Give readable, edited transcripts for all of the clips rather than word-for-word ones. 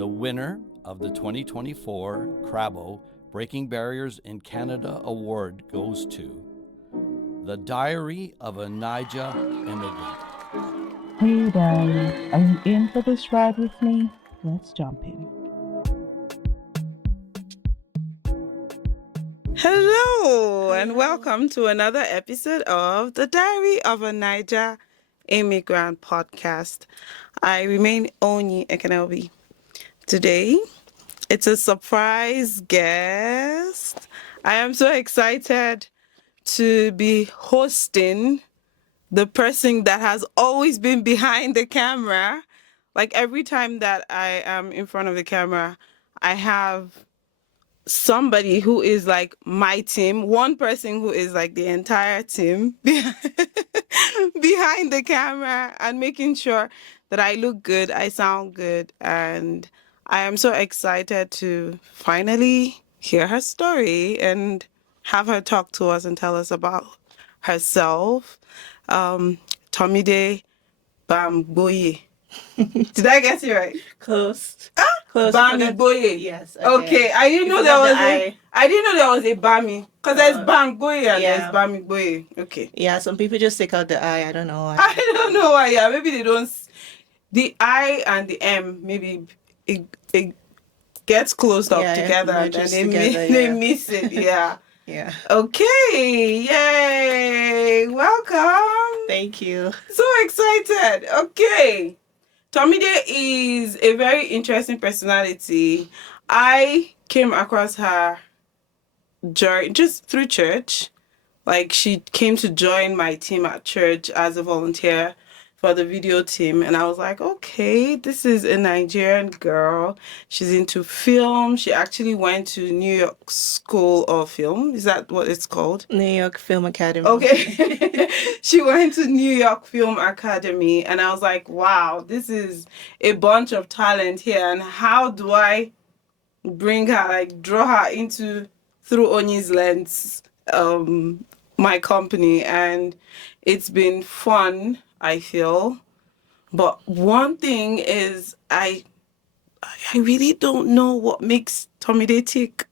The winner of the 2024 Crabbo Breaking Barriers in Canada Award goes to The Diary of a Niger Immigrant. Hey darling, are you in for this ride with me? Let's jump in. Hello and welcome to another episode of The Diary of a Niger Immigrant podcast. I remain Onyi Ekenelbi. Today, it's a surprise guest. I am so excited to be hosting the person that has always been behind the camera. Like every time that I am in front of the camera, I have somebody who is like my team, one person who is like the entire team behind the camera and making sure that I look good, I sound good, and I am so excited to finally hear her story and have her talk to us and tell us about herself. Tomide Bamigboye. Did I get it right? Close. Close. Bamigboye. Yes. Okay. I didn't know there was I didn't know there was a Bami. Because there's Bamigboye and there's Bamigboye. Okay. Yeah, some people just take out the I. I don't know why. I don't know why. Yeah, maybe they don't. The I and the M, maybe it gets closed up together and then they miss it. Yeah. Yeah. Okay. Yay. Welcome. Thank you. So excited. Okay. Tomide is a very interesting personality. I came across her just through church. Like she came to join my team at church as a volunteer for the video team. And I was like, okay, this is a Nigerian girl. She's into film. She actually went to New York School of Film. Is that what it's called? New York Film Academy. Okay. She went to New York Film Academy. And I was like, wow, this is a bunch of talent here. And how do I bring her, like draw her into, through Onyi's lens, my company? And it's been fun, I feel. But one thing is I really don't know what makes Tomide tick.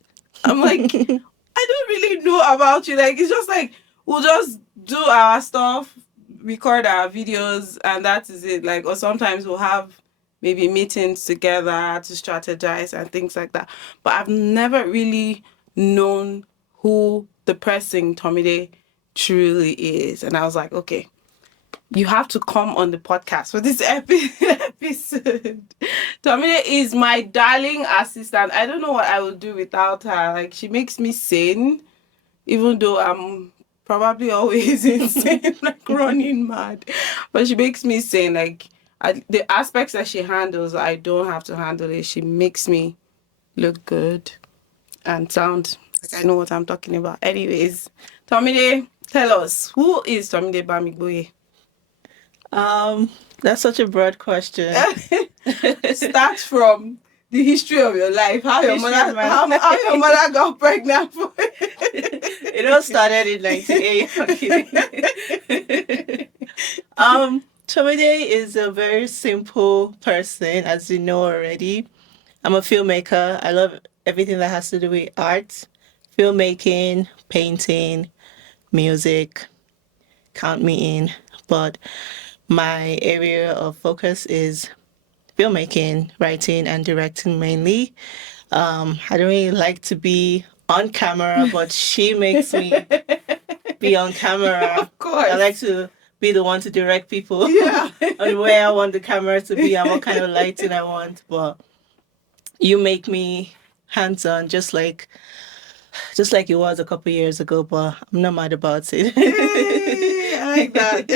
I'm like, I don't really know about you. Like, it's just like, we'll just do our stuff, record our videos, and that is it. Like, or sometimes we'll have maybe meetings together to strategize and things like that. But I've never really known who the person Tomide truly is. And I was like, okay, you have to come on the podcast for this episode. Tomide is my darling assistant. I don't know what I would do without her. Like, she makes me sane, even though I'm probably always insane, like running mad. But she makes me sane. Like, the aspects that she handles, I don't have to handle it. She makes me look good and sound like I know what I'm talking about. Anyways, Tomide, tell us, who is Tomide Bamigboye? That's such a broad question. Start from the history of your life. How your mother got pregnant for It all started in 1998. Tomide is a very simple person, as you know already. I'm a filmmaker. I love everything that has to do with art, filmmaking, painting, music. Count me in. But my area of focus is filmmaking, writing, and directing mainly. I don't really like to be on camera, but she makes me be on camera. Of course. I like to be the one to direct people Yeah. on where I want the camera to be and what kind of lighting I want. But you make me hands-on, just like it was a couple years ago, but I'm not mad about it. I like that.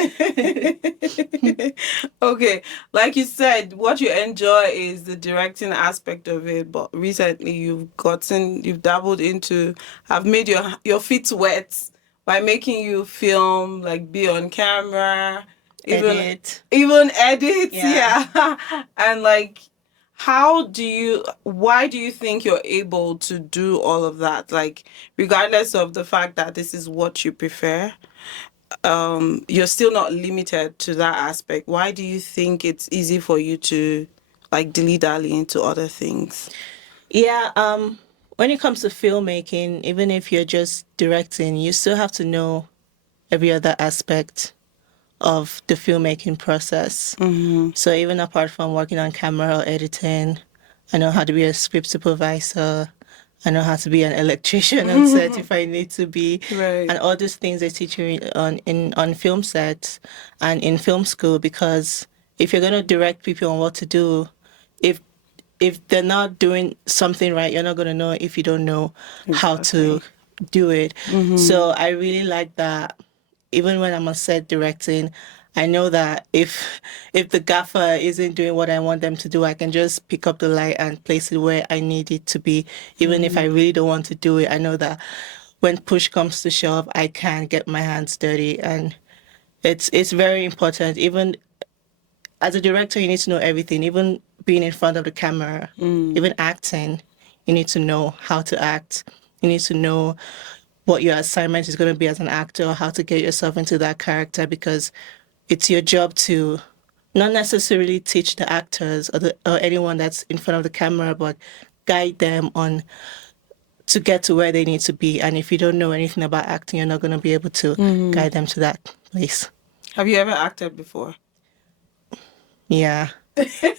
Okay, like you said, what you enjoy is the directing aspect of it, but recently you've dabbled into, have made your feet wet by making you film, like be on camera, even edit, yeah. And like, why do you think you're able to do all of that? Like, regardless of the fact that this is what you prefer, you're still not limited to that aspect. Why do you think it's easy for you to like dilly-dally into other things? Yeah, when it comes to filmmaking, even if you're just directing, you still have to know every other aspect of the filmmaking process. So even apart from working on camera or editing, I know how to be a script supervisor. I know how to be an electrician on set if I need to be, Right. and all these things they teach you on film sets and in film school. Because if you're gonna direct people on what to do, if if they're not doing something right, you're not gonna know if you don't know how to do it. So I really like that. Even when I'm on set directing, I know that if the gaffer isn't doing what I want them to do, I can just pick up the light and place it where I need it to be. Even if I really don't want to do it, I know that when push comes to shove, I can get my hands dirty, and it's very important. Even as a director, you need to know everything. Even being in front of the camera, even acting, you need to know how to act. You need to know what your assignment is going to be as an actor, or how to get yourself into that character, because it's your job to not necessarily teach the actors or anyone that's in front of the camera, but guide them on to get to where they need to be. And if you don't know anything about acting, you're not going to be able to guide them to that place. Have you ever acted before? Yeah.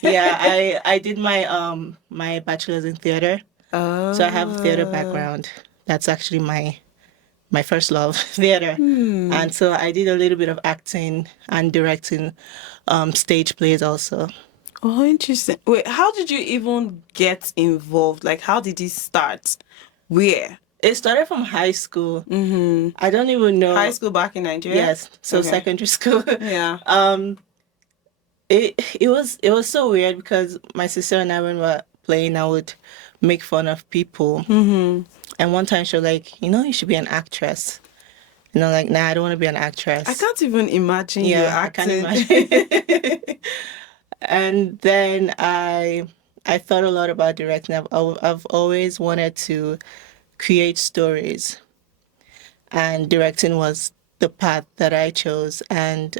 Yeah, I did my bachelor's in theater. Oh. So I have a theater background. That's actually my first love, theater. And so I did a little bit of acting and directing stage plays also. Oh, interesting. Wait, how did you even get involved? Like, how did it start? Where? It started from high school. I don't even know. High school back in Nigeria? Yes, so Okay. secondary school. Yeah. It was so weird because my sister and I, when we were playing, I would make fun of people. And one time she was like, you should be an actress. And I'm like, nah, I don't want to be an actress. I can't even imagine you Yeah, I acting. can't imagine. And then I thought a lot about directing. I've always wanted to create stories, and directing was the path that I chose. And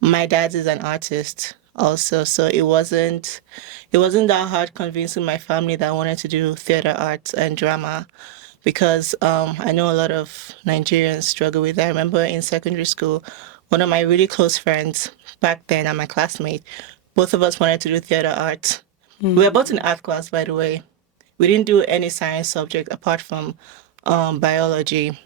my dad is an artist also, so it wasn't that hard convincing my family that I wanted to do theater arts and drama, because I know a lot of Nigerians struggle with that. I remember in secondary school, one of my really close friends back then and my classmate, both of us wanted to do theater arts. We were both in art class, by the way. We didn't do any science subject apart from biology.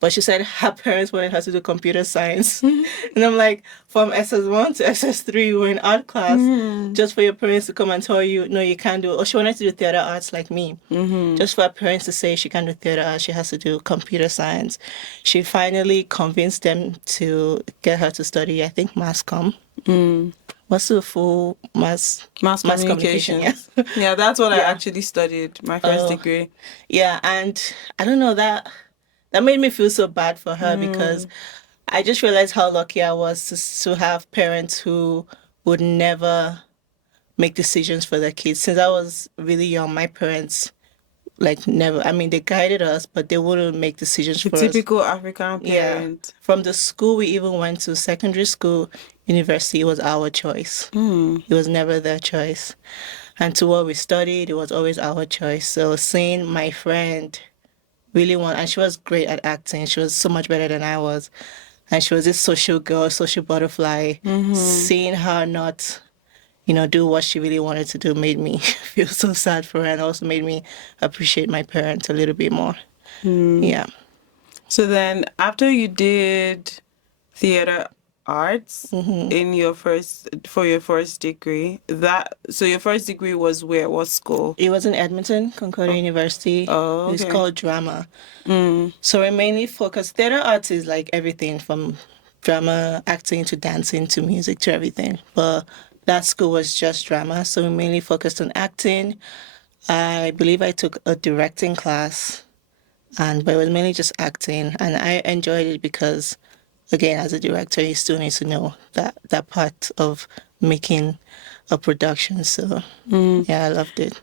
But she said her parents wanted her to do computer science. And I'm like, from SS1 to SS3, we were in art class just for your parents to come and tell you, no, you can't do it. Or she wanted to do theater arts like me. Just for her parents to say she can't do theater arts, she has to do computer science. She finally convinced them to get her to study, I think, mass comm. What's the full mass communication? Yeah. Yeah, that's what I actually studied, my first degree. Yeah, and I don't know, that made me feel so bad for her, because I just realized how lucky I was to have parents who would never make decisions for their kids. Since I was really young, my parents never. I mean, they guided us, but they wouldn't make decisions for us. Typical African parent. Yeah. From the school we even went to, secondary school, university, it was our choice. It was never their choice. And to what we studied, it was always our choice. So seeing my friend really and she was great at acting. She was so much better than I was. And she was this social girl, social butterfly. Seeing her not, do what she really wanted to do made me feel so sad for her, and also made me appreciate my parents a little bit more. Yeah. So then after you did theater arts in your first degree, so your first degree was where? What school? It was in Edmonton, Concordia University. Oh, okay. It's called drama. So we mainly focus. Theater arts is like everything from drama, acting, to dancing, to music, to everything. But that school was just drama, so we mainly focused on acting. I believe I took a directing class, but it was mainly just acting, and I enjoyed it because, again, as a director, you still need to know that part of making a production. So, yeah, I loved it.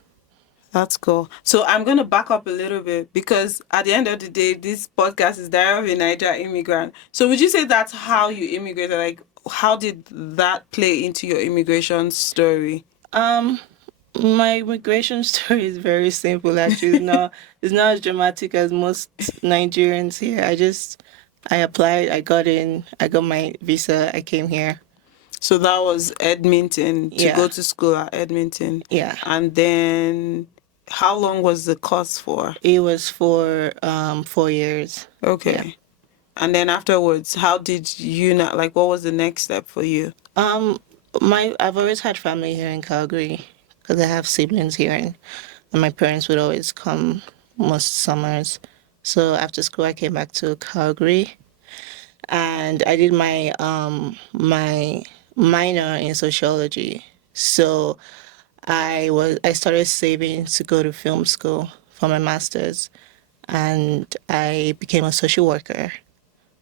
That's cool. So I'm going to back up a little bit, because at the end of the day, this podcast is Diary of a Niger Immigrant. So would you say that's how you immigrated? Like, how did that play into your immigration story? My immigration story is very simple. Actually, it's not as dramatic as most Nigerians here. I applied, I got in, I got my visa, I came here. So that was Edmonton, to Yeah, go to school at Edmonton. yeah. And then how long was the course for? It was for 4 years. Yeah. Okay. And then afterwards, how did you not, like, what was the next step for you? Um, I've always had family here in Calgary because I have siblings here, and my parents would always come most summers. So after school, I came back to Calgary, and I did my minor in sociology. So I started saving to go to film school for my master's, and I became a social worker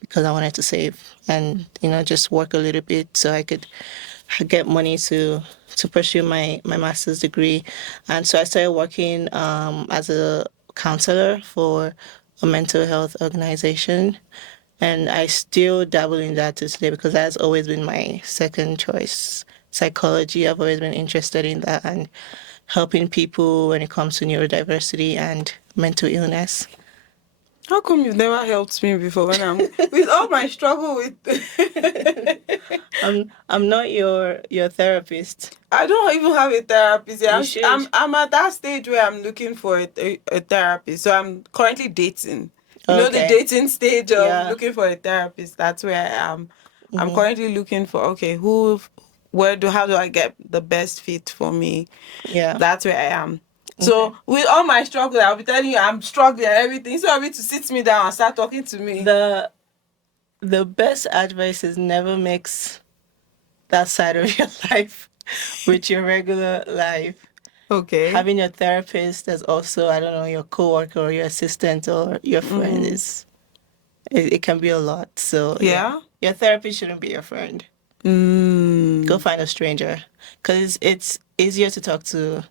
because I wanted to save and just work a little bit so I could get money to pursue my master's degree. And so I started working as a counselor for a mental health organization. And I still dabble in that to today because that's always been my second choice. Psychology, I've always been interested in that and helping people when it comes to neurodiversity and mental illness. How come you've never helped me before when I'm with all my struggle with I'm not your therapist. I don't even have a therapist. You I'm, should. I'm at that stage where I'm looking for a therapist. So I'm currently dating. You know, the Okay. dating stage of Yeah. looking for a therapist. That's where I am. I'm Mhm. currently looking for, okay, how do I get the best fit for me? Yeah. That's where I am. So with all my struggle, I'll be telling you I'm struggling and everything. So you to sit me down and start talking to me. The best advice is never mix that side of your life with your regular life. Okay. Having your therapist as also, I don't know, your coworker or your assistant or your friend it can be a lot. So Yeah? your therapist shouldn't be your friend. Go find a stranger because it's easier to talk to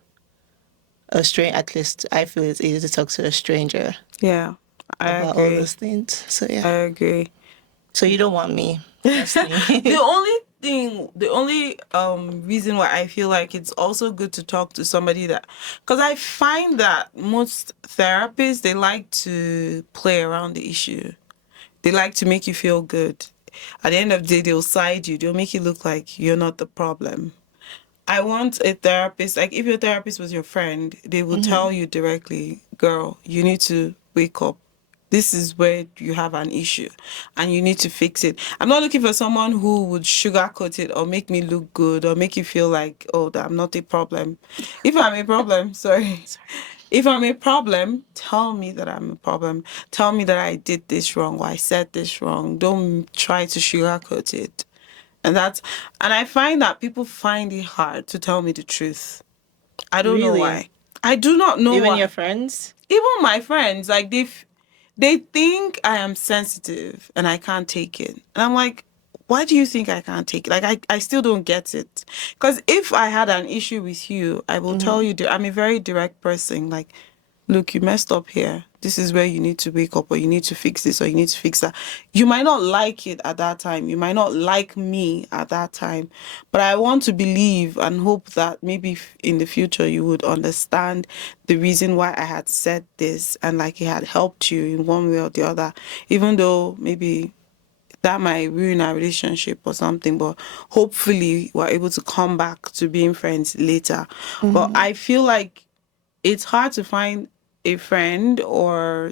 a stranger. At least I feel it's easier to talk to a stranger Yeah. I about all agree. those things. So I yeah. agree. So you don't want me. The only reason why I feel like it's also good to talk to somebody that, because I find that most therapists, they like to play around the issue. They like to make you feel good. At the end of the day, they'll side you. They'll make you look like you're not the problem. I want a therapist. Like, if your therapist was your friend, they will tell you directly, girl, you need to wake up. This is where you have an issue and you need to fix it. I'm not looking for someone who would sugarcoat it or make me look good or make you feel like, oh, that I'm not a problem. If I'm a problem, sorry. If I'm a problem, tell me that I'm a problem. Tell me that I did this wrong or I said this wrong. Don't try to sugarcoat it. And I find that people find it hard to tell me the truth. I don't know Really? why. I do not know Even why. your friends? Even my friends, like they think I am sensitive and I can't take it. And I'm like, why do you think I can't take it? Like, I still don't get it. Because if I had an issue with you, I will tell you, I'm a very direct person. Like, look, you messed up here. This is where you need to wake up, or you need to fix this, or you need to fix that. You might not like it at that time. You might not like me at that time. But I want to believe and hope that maybe in the future you would understand the reason why I had said this and like it had helped you in one way or the other. Even though maybe that might ruin our relationship or something, but hopefully we're able to come back to being friends later. But I feel like it's hard to find a friend or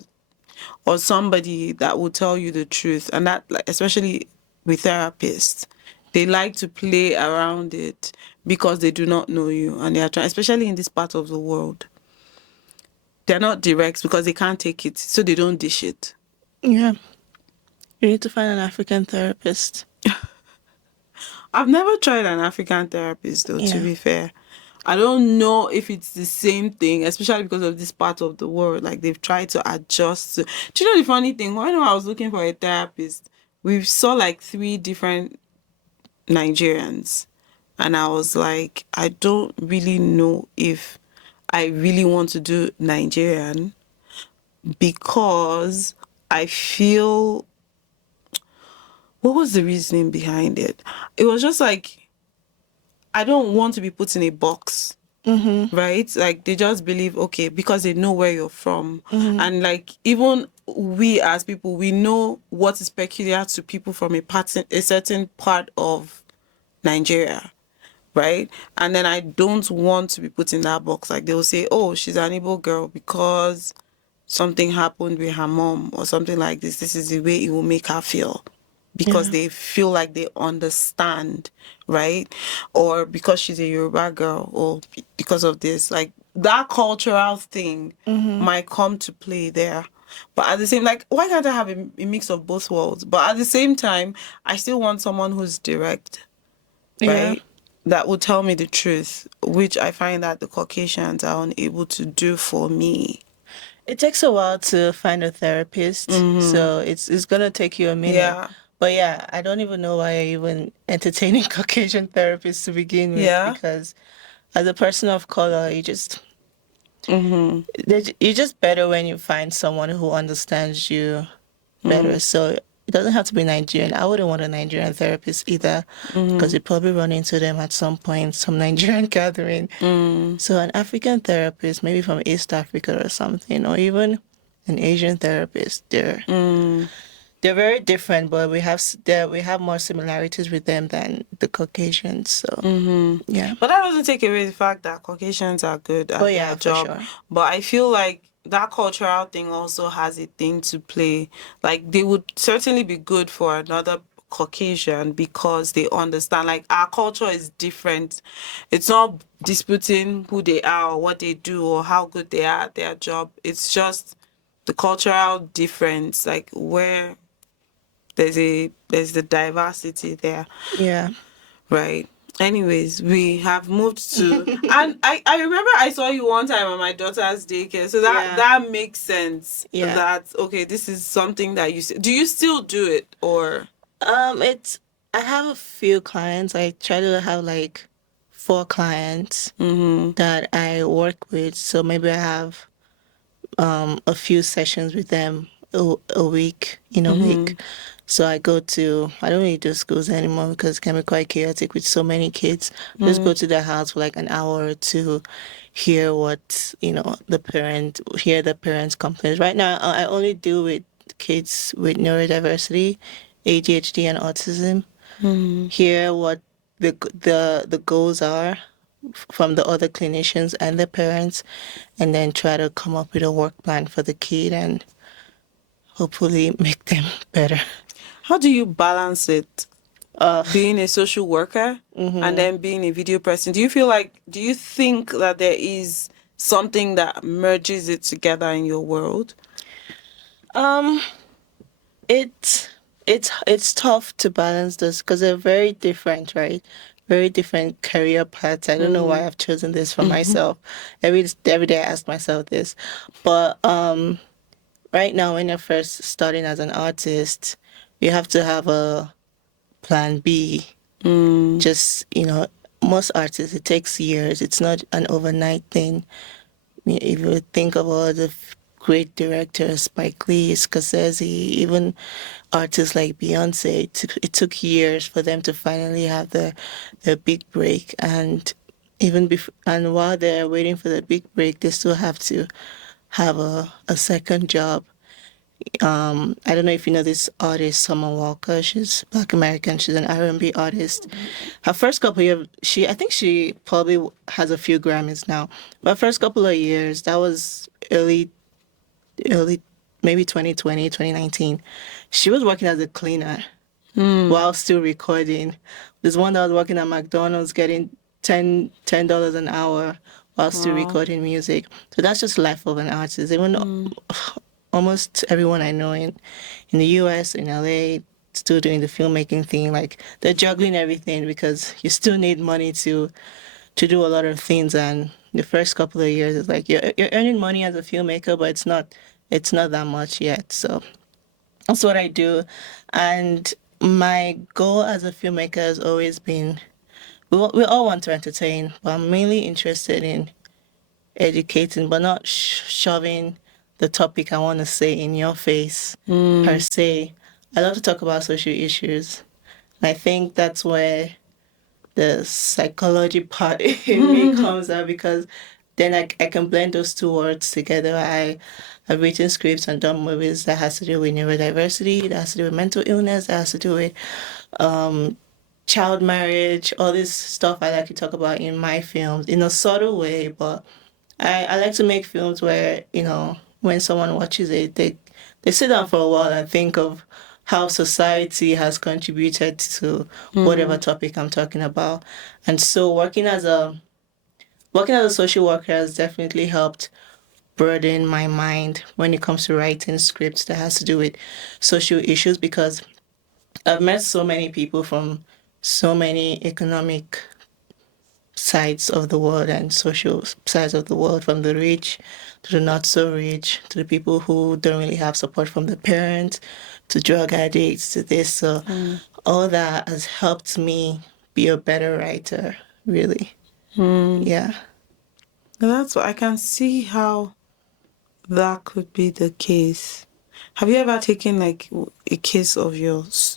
somebody that will tell you the truth, and that, like, especially with therapists, they like to play around it because they do not know you, and they are trying, especially in this part of the world, they're not direct because they can't take it, so they don't dish it. Yeah. You need to find an African therapist. I've never tried an African therapist though, to Yeah. be fair. I don't know if it's the same thing, especially because of this part of the world. Like, they've tried to adjust. Do you know the funny thing? When I was looking for a therapist, we saw like 3 different Nigerians. And I was like, I don't really know if I really want to do Nigerian, because I feel what was the reasoning behind it? It was just like, I don't want to be put in a box. Right? Like they just believe, okay, because they know where you're from. And like even we as people, we know what is peculiar to people from a certain part of Nigeria. Right? And then I don't want to be put in that box. Like they'll say, oh, she's an Igbo girl because something happened with her mom or something like this. This is the way it will make her feel, because they feel like they understand, right? Or because she's a Yoruba girl, or because of this. Like that cultural thing might come to play there. But at the same, like, why can't I have a mix of both worlds? But at the same time, I still want someone who's direct, Yeah. right? That will tell me the truth, which I find that the Caucasians are unable to do for me. It takes a while to find a therapist, so it's gonna take you a minute. Yeah. But yeah, I don't even know why you're even entertaining Caucasian therapists to begin with, Yeah. because as a person of color, you're just better when you find someone who understands you better. So it doesn't have to be Nigerian. I wouldn't want a Nigerian therapist either, because you probably run into them at some point, some Nigerian gathering. So an African therapist, maybe from East Africa or something, or even an Asian therapist, they're very different, but we have more similarities with them than the Caucasians. So yeah. But that doesn't take away the fact that Caucasians are good at Oh, yeah, their for job. sure. But I feel like that cultural thing also has a thing to play. Like they would certainly be good for another Caucasian because they understand, like, our culture is different. It's not disputing who they are or what they do or how good they are at their job. It's just the cultural difference, like where there's the diversity there. Yeah. Right. Anyways, we have moved to, and I remember I saw you one time at my daughter's daycare, so Yeah. that makes sense. Yeah. That okay, this is something that do you still do it, or I have a few clients. I try to have like 4 clients that I work with. So maybe I have a few sessions with them a week, in a week. So I don't really do schools anymore because it can be quite chaotic with so many kids. Just go to their house for like an hour or two, hear hear the parents' complaints. Right now, I only deal with kids with neurodiversity, ADHD, and autism. Hear what the goals are from the other clinicians and the parents, and then try to come up with a work plan for the kid and hopefully make them better. how do you balance it? Being a social worker and then being a video person. Do you think that there is something that merges it together in your world? Um, it's tough to balance this because they're very different, right? Very different career paths. I don't know why I've chosen this for myself. Every day I ask myself this, but right now when you're first starting as an artist, you have to have a plan B. Just most artists, it takes years. It's not an overnight thing. If you think of all the great directors, Spike Lee, Scorsese, even artists like Beyonce, it took years for them to finally have their big break. And and while they're waiting for the big break, they still have to have a second job. I don't know if you know this artist, Summer Walker. She's Black American. She's an R&B artist. Her first couple years, I think she probably has a few Grammys now. But first couple of years, that was early, maybe 2020, 2019. She was working as a cleaner while still recording. There's one that was working at McDonald's getting $10 an hour while still recording music. So that's just life of an artist. Even almost everyone I know in the US, in LA, still doing the filmmaking thing. Like they're juggling everything because you still need money to do a lot of things. And the first couple of years, it's like you're earning money as a filmmaker, but it's not that much yet. So that's what I do. And my goal as a filmmaker has always been, we all want to entertain, but I'm mainly interested in educating, but not shoving the topic I want to say in your face per se. I love to talk about social issues. I think that's where the psychology part in me comes out, because then I can blend those two words together. I've written scripts and done movies that has to do with neurodiversity, that has to do with mental illness, that has to do with um, child marriage, all this stuff I like to talk about in my films in a subtle way. But I like to make films where, when someone watches it, they sit down for a while and think of how society has contributed to whatever topic I'm talking about. And so working as a social worker has definitely helped broaden my mind when it comes to writing scripts that has to do with social issues, because I've met so many people from so many economic sides of the world and social sides of the world, from the rich to the not so rich, to the people who don't really have support from the parents, to drug addicts, to this. So all that has helped me be a better writer, really. Yeah. That's what I can see how that could be the case. Have you ever taken like a case of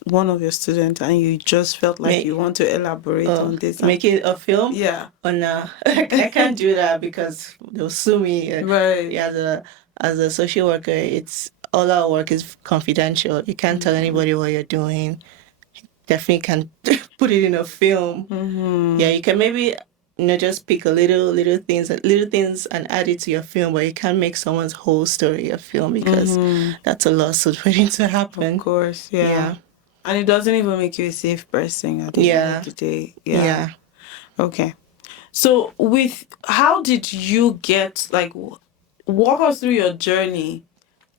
one of your students and you just felt like you want to elaborate on this? Making a film? Yeah. Oh no, I can't do that because they'll sue me. Right. Yeah, as a social worker, it's all our work is confidential. You can't tell anybody what you're doing. Definitely can't put it in a film. Yeah, you can maybe just pick a little things and add it to your film, but you can't make someone's whole story a film, because that's a lawsuit waiting to happen. Of course, yeah. And it doesn't even make you a safe person at the end of the day. Yeah. Okay. So how did you get, like, walk us through your journey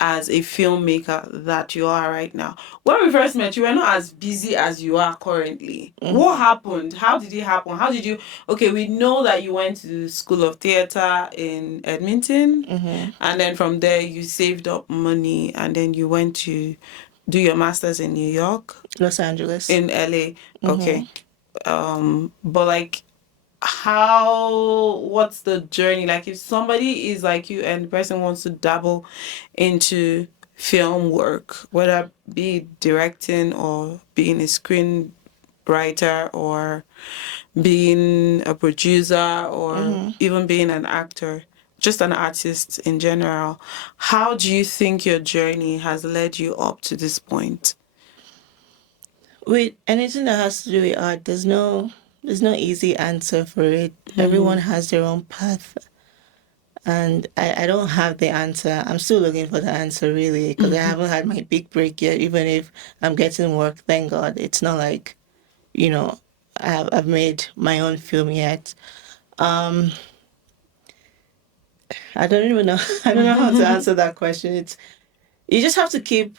as a filmmaker that you are right now? When we first met, you were not as busy as you are currently. What happened? How did it happen? How did you... Okay, we know that you went to School of Theatre in Edmonton, and then from there you saved up money, and then you went to do your master's in New York? Los Angeles. In LA. Okay. But like, what's the journey like if somebody is like you and the person wants to dabble into film work, whether it be directing or being a screenwriter or being a producer or even being an actor, just an artist in general? How do you think your journey has led you up to this point? With anything that has to do with art, there's no easy answer for it. Everyone has their own path. And I don't have the answer. I'm still looking for the answer, really, because I haven't had my big break yet. Even if I'm getting work, thank God. It's not like, I've made my own film yet. I don't even know. I don't know how to answer that question. You just have to keep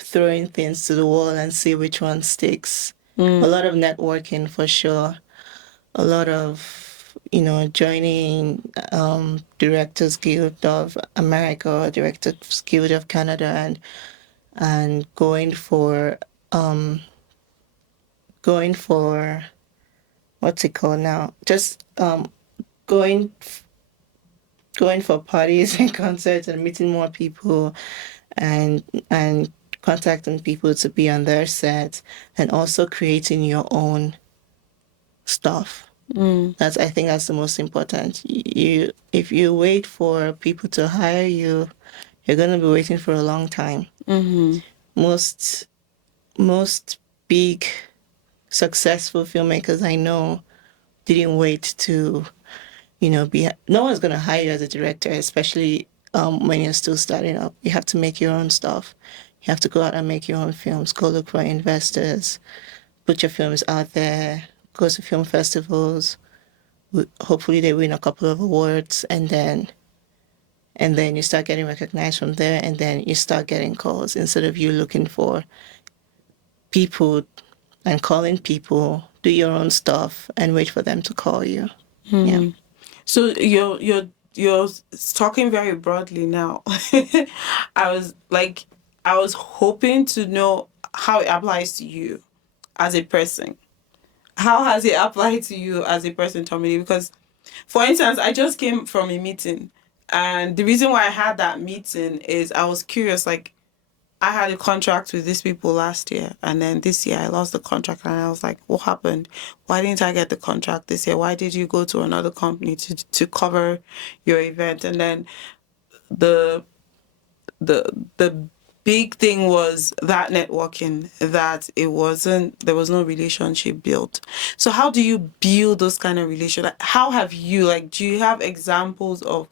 throwing things to the wall and see which one sticks. A lot of networking for sure. A lot of, joining Directors Guild of America or Directors Guild of Canada, and going for what's it called now? Just going for parties and concerts and meeting more people, and contacting people to be on their set, and also creating your own stuff. I think that's the most important. If you wait for people to hire you, you're gonna be waiting for a long time. Most big successful filmmakers I know didn't wait to, no one's gonna hire you as a director, especially when you're still starting up. You have to make your own stuff. You have to go out and make your own films, go look for investors, put your films out there, go to film festivals. Hopefully they win a couple of awards, and then you start getting recognized from there, and then you start getting calls, instead of you looking for people and calling people. Do your own stuff and wait for them to call you. Yeah. So you're talking very broadly now. I was hoping to know how it applies to you as a person. How has it applied to you as a person, Tomide? Because, for instance, I just came from a meeting, and the reason why I had that meeting is I was curious, like, I had a contract with these people last year, and then this year I lost the contract, and I was like, what happened? Why didn't I get the contract this year? Why did you go to another company to cover your event? And then the the big thing was that networking, that there was no relationship built. So how do you build those kind of relations? Like, how have you, like, do you have examples of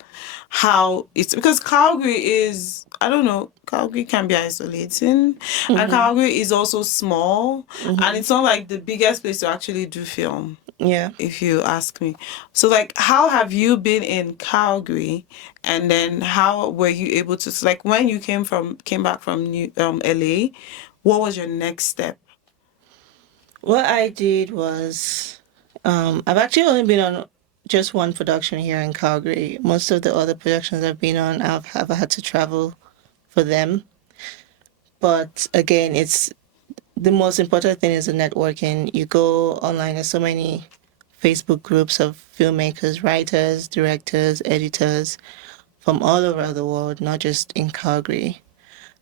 how it's, because Calgary is, I don't know, Calgary can be isolating, and Calgary is also small, and it's not like the biggest place to actually do film, Yeah. if you ask me. So, like, how have you been in Calgary, and then how were you able to, like, when you came back from LA, what was your next step? What I did was, I've actually only been on just one production here in Calgary. Most of the other productions I've been on, have had to travel for them. But again, it's the most important thing is the networking. You go online, there's so many Facebook groups of filmmakers, writers, directors, editors from all over the world, not just in Calgary.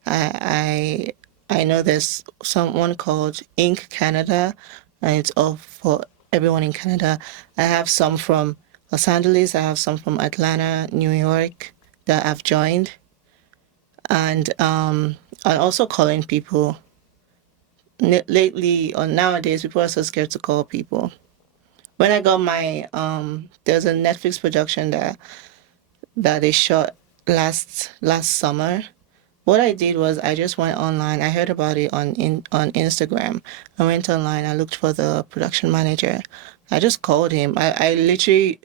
I know there's someone called Inc. Canada, and it's all for everyone in Canada. I have some from Los Angeles, I have some from Atlanta, New York that I've joined, and I'm also calling people. Lately or nowadays, people are so scared to call people. When I got my there's a Netflix production that they shot last summer. What I did was I just went online. I heard about it on Instagram. I went online. I looked for the production manager. I just called him. I literally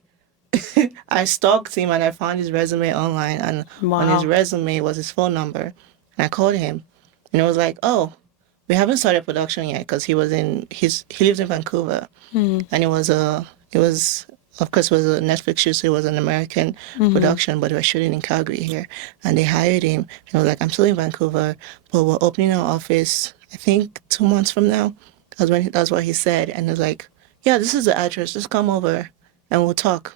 I stalked him and I found his resume online. And on his Wow. resume was his phone number. And I called him, and it was like, oh, we haven't started production yet because he lives in Vancouver, and it was of course it was a Netflix shoot, so it was an American production, but they were shooting in Calgary here, and they hired him. And I was like, I'm still in Vancouver, but we're opening our office I think 2 months from now. That's what he said, and he was like, yeah, this is the address. Just come over, and we'll talk.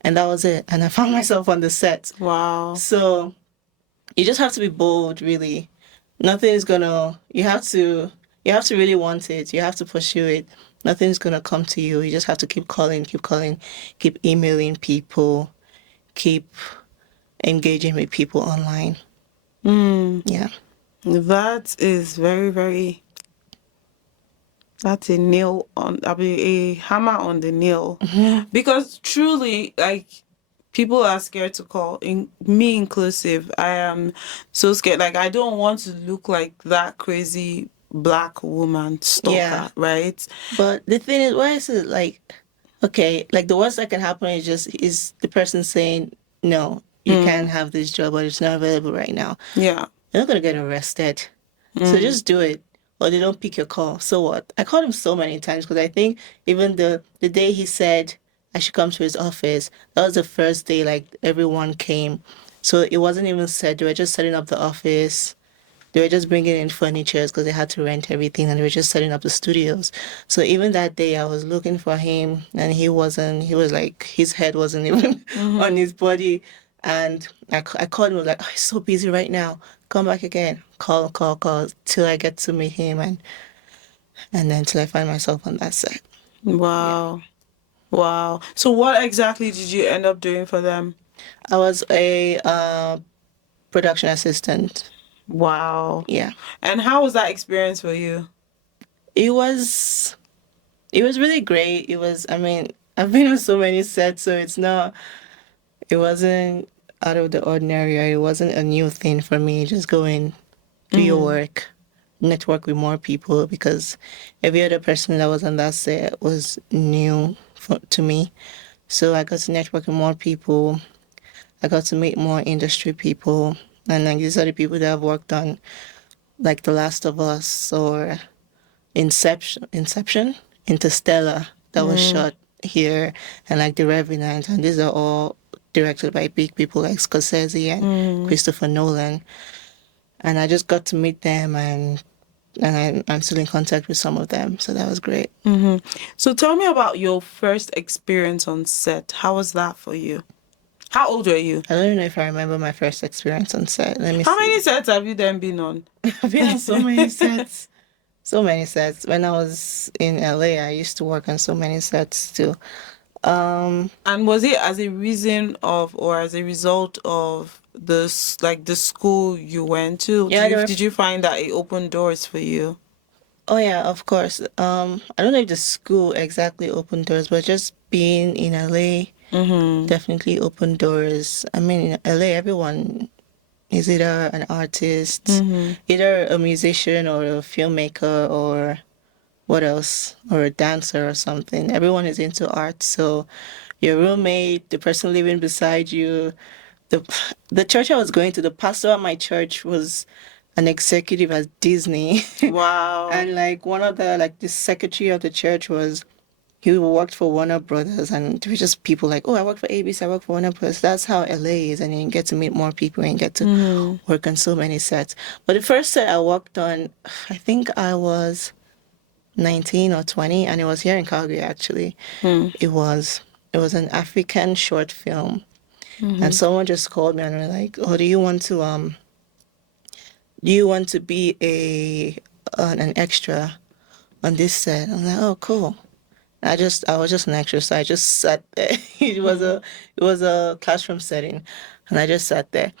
And that was it. And I found myself on the set. Wow. So you just have to be bold, really. Nothing's gonna. You have to really want it. You have to pursue it. Nothing's gonna come to you. You just have to keep calling, keep emailing people, keep engaging with people online. Yeah. That is very, very, that's a nail on, I mean, a hammer on the nail. Because truly, like, people are scared to call, in me inclusive. I am so scared. Like, I don't want to look like that crazy black woman stalker, Yeah. right? But the thing is, why is it like, okay, like the worst that can happen is the person saying, no, you can't have this job, or it's not available right now. Yeah. You're not gonna get arrested. So just do it. Or they don't pick your call. So what? I called him so many times because I think even the day he said I should come to his office, that was the first day like everyone came. So it wasn't even set. They were just setting up the office. They were just bringing in furnitures because they had to rent everything, and they were just setting up the studios. So even that day, I was looking for him, and he wasn't. He was like, his head wasn't even on his body. And I called him. I was like, oh, he's so busy right now. Come back again. Call till I get to meet him, and then till I find myself on that set. Wow. Wow. So what exactly did you end up doing for them? I was a production assistant. Wow. Yeah, And how was that experience for you? it was really great. It was. I mean, I've been on so many sets, so it wasn't out of the ordinary. It wasn't a new thing for me. Just go in, do your work, network with more people, because every other person that was on that set was new to me. So I got to network with more people. I got to meet more industry people. And like these are the people that have worked on like The Last of Us or Inception, Interstellar, that was shot here, and like The Revenant, and these are all directed by big people like Scorsese and Christopher Nolan. And I just got to meet them, and I'm still in contact with some of them, so that was great. So tell me about your first experience on set. How was that for you? How old were you? I don't even know if I remember my first experience on set. Let me How see. many sets have you then been on? I've been on so many sets. So many sets. When I was in LA, I used to work on so many sets too. Um, And was it as a reason of or as a result of this like the school you went to? yeah, there were, Did you find that it opened doors for you? oh yeah, of course. I don't know if the school exactly opened doors, but just being in LA Mm-hmm. definitely opened doors. I mean, in LA, everyone is either an artist, Mm-hmm. either a musician or a filmmaker or what else, or a dancer or something. Everyone is into art. So your roommate, the person living beside you, the the church I was going to, the pastor at my church was an executive at Disney. Wow. And like one of the secretary of the church was he worked for Warner Brothers, and there were just people like, oh, I work for ABC, I work for Warner Brothers. That's how LA is, and you get to meet more people and get to Mm-hmm. work on so many sets. But the first set I worked on, I think I was 19 or 20, and it was here in Calgary actually. It was an African short film, and someone just called me and were like, "Oh, do you want to be an extra on this set?" I'm like, "Oh, cool." I was just an extra, so I just sat there. It was a classroom setting, and I just sat there.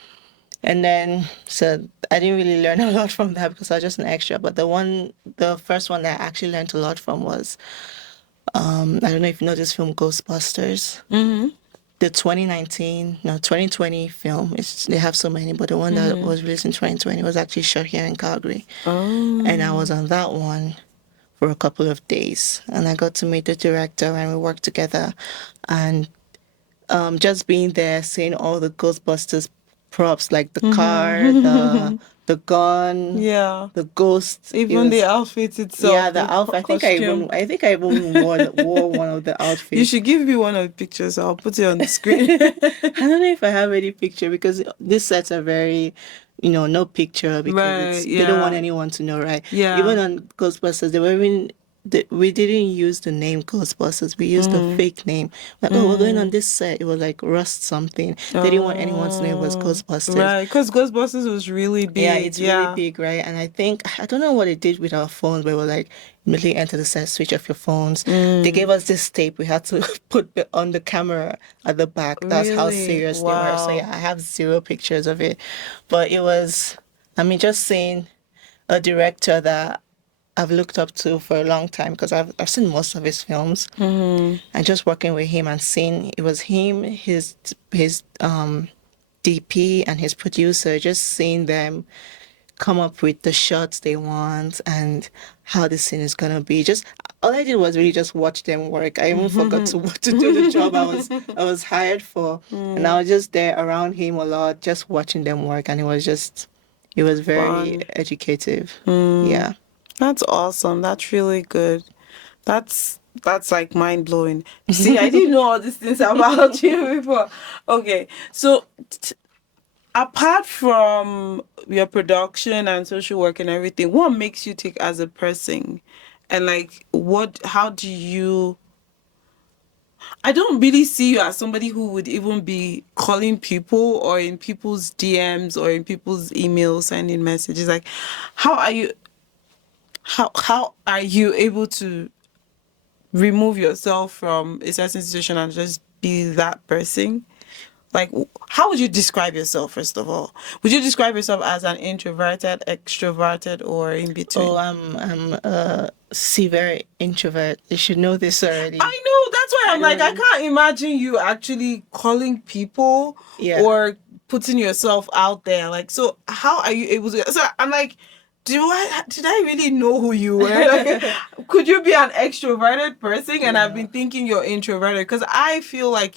And then, so I didn't really learn a lot from that because I was just an extra. But the first one that I actually learned a lot from was, I don't know if you know this film Ghostbusters, Mm-hmm. the 2020 film. They have so many, but the one that was released in 2020 was actually shot here in Calgary. Oh. And I was on that one for a couple of days, and I got to meet the director, and we worked together. And just being there, seeing all the Ghostbusters props, like the car, the gun, Yeah. the ghost. It Even the was, outfit itself. yeah, the outfit. Costume. I think I even wore one of the outfits. You should give me one of the pictures. I'll put it on the screen. I don't know if I have any picture because these sets are very, no picture because Right, they don't want yeah. anyone to know, right? Yeah. Even on Ghostbusters, they were even. We didn't use the name Ghostbusters. We used a fake name. Like, oh, we're going on this set. It was like Rust something. They didn't want anyone to know it was Ghostbusters. Right, because Ghostbusters was really big. Yeah, it's really big, right? And I think I don't know what they did with our phones. We were like immediately enter the set, switch off your phones. They gave us this tape we had to put on the camera at the back. That's how Really? serious they were. So Wow. yeah, I have zero pictures of it, but it was. I mean, just seeing a director that I've looked up to for a long time because I've seen most of his films, and just working with him and seeing it was him, his DP and his producer, just seeing them come up with the shots they want and how the scene is gonna be. Just all I did was really just watch them work. I even forgot to do the job I was hired for, and I was just there around him a lot, just watching them work, and it was very Fun. educative. Yeah. That's awesome. That's really good. That's like mind blowing. See, I didn't know all these things about you before. Okay, so apart from your production and social work and everything, what makes you tick as a person? And like, how do you? I don't really see you as somebody who would even be calling people or in people's DMs or in people's emails, sending messages. Like, how are you? How are you able to remove yourself from a certain situation and just be that person? Like, how would you describe yourself, first of all? Would you describe yourself as an introverted, extroverted, or in between? Oh, I'm a severe introvert. You should know this already. I know. That's why I'm like, I can't imagine you actually calling people Yeah. or putting yourself out there. Like, so how are you able to? So I'm like, did I really know who you were? Like, could you be an extroverted person? And I've been thinking you're introverted because I feel like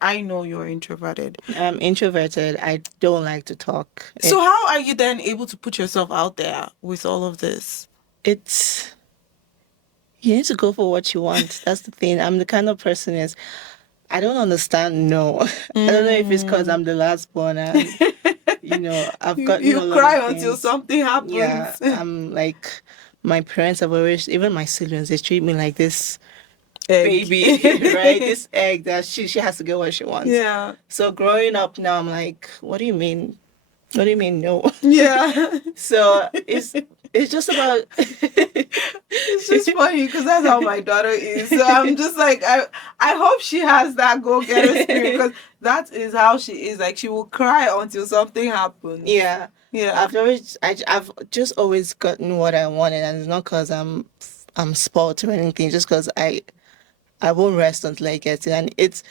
I know you're introverted. I'm introverted. I don't like to talk. So how are you then able to put yourself out there with all of this? You need to go for what you want. That's the thing. I'm the kind of person I don't understand no. I don't know if it's because I'm the last born and I've got you cry until something happens. Yeah, I'm like my parents have always, even my siblings, they treat me like this Egg. baby, right? This egg that she has to get what she wants. Yeah. So growing up now, I'm like, what do you mean? What do you mean no? Yeah. So it's just about It's just funny because that's how my daughter is. So I'm just like, I hope she has that go getter spirit because that is how she is. Like she will cry until something happens. yeah. Yeah. I've just always gotten what I wanted, and it's not because I'm spoiled or anything. Just because I won't rest until I get it, and it's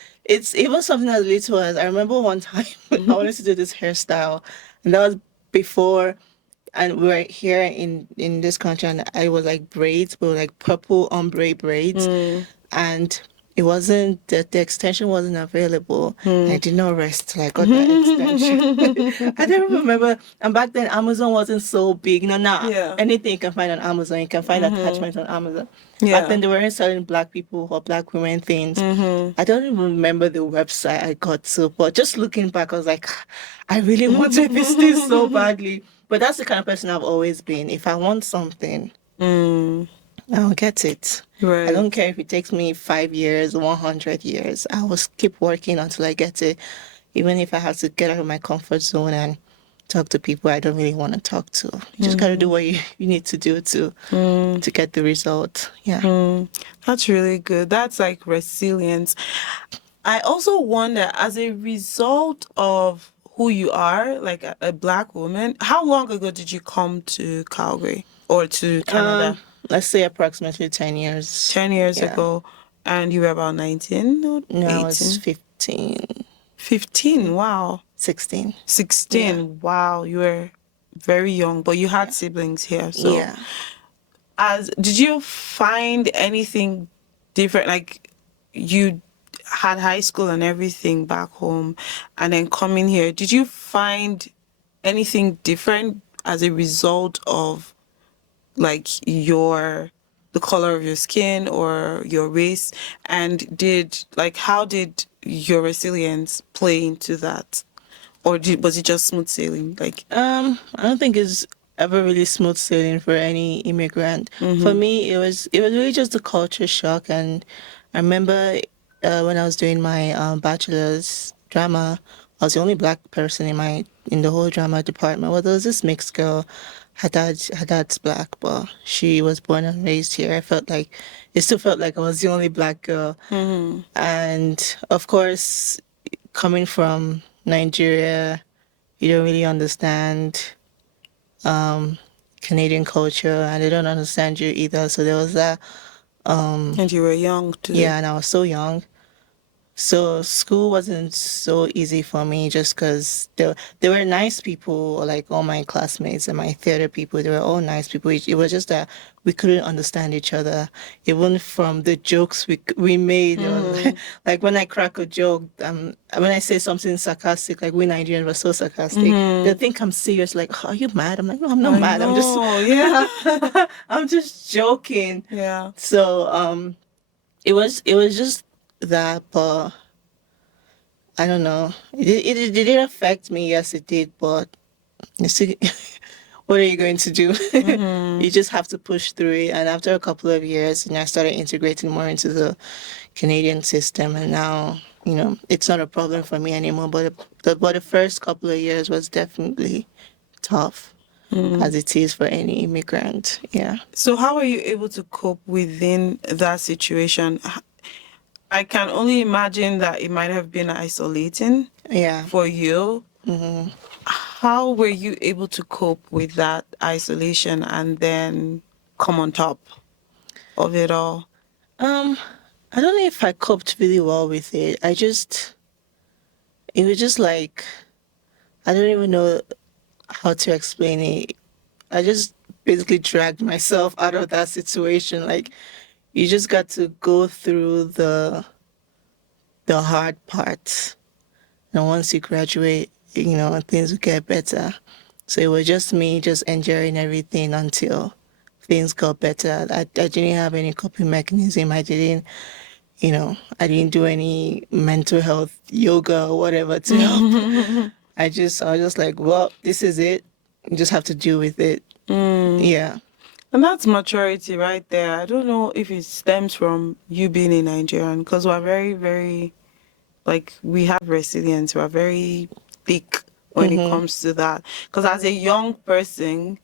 even something as little as I remember one time I wanted to do this hairstyle, and that was before. And we were here in this country, and I was like braids, we were like purple ombre braids, and it wasn't the extension wasn't available. I did not rest till I got that extension. I don't remember. And back then, Amazon wasn't so big. Now Yeah. anything you can find on Amazon, you can find attachments on Amazon. Yeah. Back then, they weren't selling black people or black women things. I don't even remember the website I got to, but just looking back, I was like, I really wanted this thing so badly. But that's the kind of person I've always been. If I want something, I'll get it. Right. I don't care if it takes me 5 years, 100 years. I will keep working until I get it, even if I have to get out of my comfort zone and talk to people I don't really want to talk to. You just got to do what you need to do to get the result. Yeah. That's really good. That's like resilience. I also wonder, as a result of who you are, like a black woman, how long ago did you come to Calgary or to Canada? Let's say approximately 10 years. 10 years Yeah. ago. And you were about 19 or No, 18? I was 15, 15. Wow. 16. 16. Wow. You were very young, but you had siblings here. So Yeah. did you find anything different? Like you had high school and everything back home and then coming here, did you find anything different as a result of like the color of your skin or your race? And how did your resilience play into that? Or was it just smooth sailing? Like I don't think it's ever really smooth sailing for any immigrant. For me, it was really just a culture shock. And I remember when I was doing my bachelor's drama, I was the only black person in the whole drama department. Well, there was this mixed girl. Her dad's black, but she was born and raised here. It still felt like I was the only black girl. And of course, coming from Nigeria, you don't really understand Canadian culture, and they don't understand you either. So there was that. and you were young too. Yeah, and I was so young. So school wasn't so easy for me just because they were nice people, like all my classmates and my theater people. They were all nice people. It was just that we couldn't understand each other, even from the jokes we made. It was like when I crack a joke, when I say something sarcastic, like we Nigerians were so sarcastic, they think I'm serious. Like, are you mad? I'm like, no, I'm not mad. I'm just yeah. I'm just joking. Yeah. So it was just that, but I don't know. It did affect me. Yes, it did. But you see, what are you going to do? You just have to push through it. And after a couple of years, I started integrating more into the Canadian system, and now it's not a problem for me anymore. But the first couple of years was definitely tough, as it is for any immigrant. Yeah. So how are you able to cope within that situation? I can only imagine that it might have been isolating for you. How were you able to cope with that isolation and then come on top of it all? I don't know if I coped really well with it. It was just like, I don't even know how to explain it. I just basically dragged myself out of that situation. Like, you just got to go through the hard parts. And once you graduate, things will get better. So it was just me just enjoying everything until things got better. I didn't have any coping mechanism. I didn't do any mental health yoga or whatever to help. I was just like, well, this is it. You just have to deal with it. Yeah. And that's maturity right there. I don't know if it stems from you being a Nigerian, because we're very, very, like, we have resilience. We're very thick when it Mm-hmm. comes to that. Because as a young person,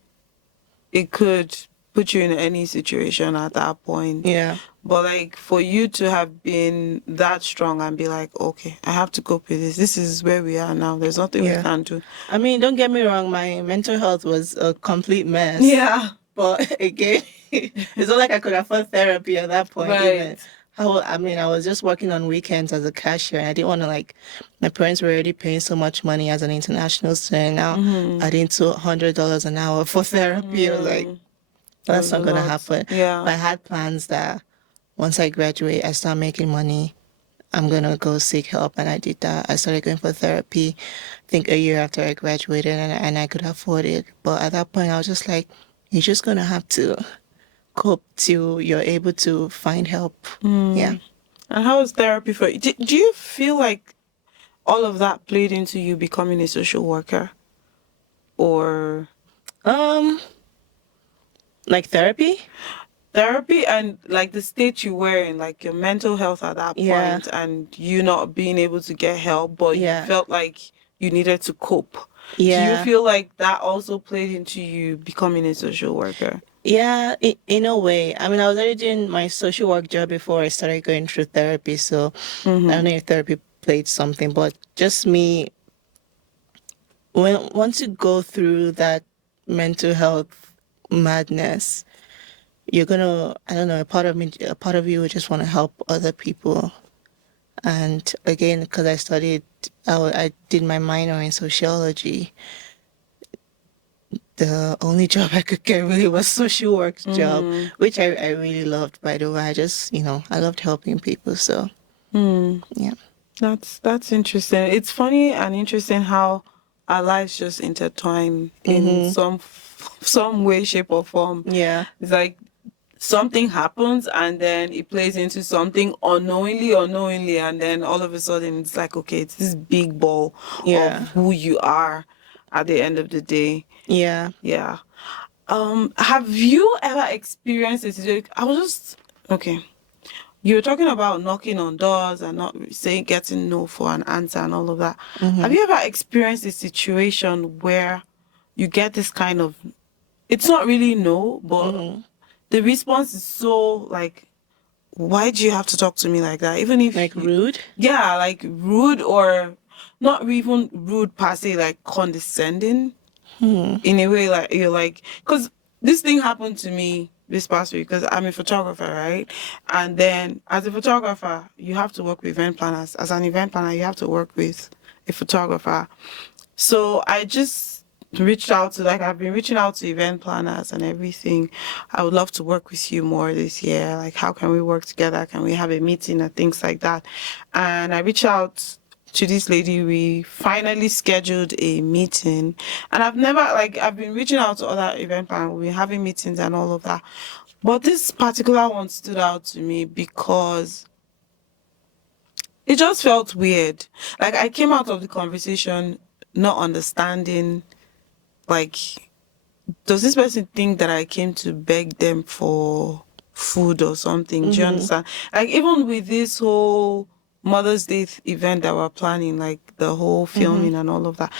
it could put you in any situation at that point. Yeah. But like for you to have been that strong and be like, okay, I have to cope with this. This is where we are now. There's nothing we Yeah. can do. I mean, don't get me wrong, my mental health was a complete mess. Yeah. But again, it's not like I could afford therapy at that point, even. Right. I mean, I was just working on weekends as a cashier. And I didn't want to, like, my parents were already paying so much money as an international student. Now, Mm-hmm. adding to $100 an hour for therapy, I was like, That that's was a not going to lot. happen. Yeah. But I had plans that once I graduate, I start making money. I'm going to go seek help. And I did that. I started going for therapy, I think a year after I graduated, and I could afford it. But at that point, I was just like, you're just going to have to cope till you're able to find help. Yeah. And how was therapy for you? Do you feel like all of that played into you becoming a social worker? Or Um, like therapy? therapy and like the state you were in, like your mental health at that Yeah. point, and you not being able to get help, but Yeah. you felt like you needed to cope. Do you Yeah. feel like that also played into you becoming a social worker? Yeah, in a way. I mean, I was already doing my social work job before I started going through therapy, so I don't know if therapy played something, but just me, once you go through that mental health madness, you're gonna, I don't know, a part of you would just want to help other people. And again, because I did my minor in sociology. The only job I could get really was social work job, which I really loved, by the way. I just, I loved helping people. So, yeah. That's interesting. It's funny and interesting how our lives just intertwine in Mm-hmm. some way, shape, or form. Yeah. It's like something happens and then it plays into something unknowingly, and then all of a sudden it's like, okay, it's this big ball Yeah. of who you are at the end of the day. Yeah. Yeah. Have you ever experienced a situation? Okay. You were talking about knocking on doors and not saying getting no for an answer and all of that. Have you ever experienced a situation where you get this kind of, it's not really no, but the response is so like, why do you have to talk to me like that? Even if Like rude? yeah, like rude, or not even rude per se, like condescending in a way, like you're like, because this thing happened to me this past week because I'm a photographer, right? And then as a photographer, you have to work with event planners. As an event planner, you have to work with a photographer. So I just reached out to, like, I've been reaching out to event planners and everything. I would love to work with you more this year. Like, how can we work together? Can we have a meeting and things like that? And I reached out to this lady. We finally scheduled a meeting, and I've been reaching out to other event planners. We've been having meetings and all of that. But this particular one stood out to me because it just felt weird. Like, I came out of the conversation not understanding, like, does this person think that I came to beg them for food or something? Do you understand? Like, even with this whole Mother's Day event that we're planning, like the whole filming and all of that,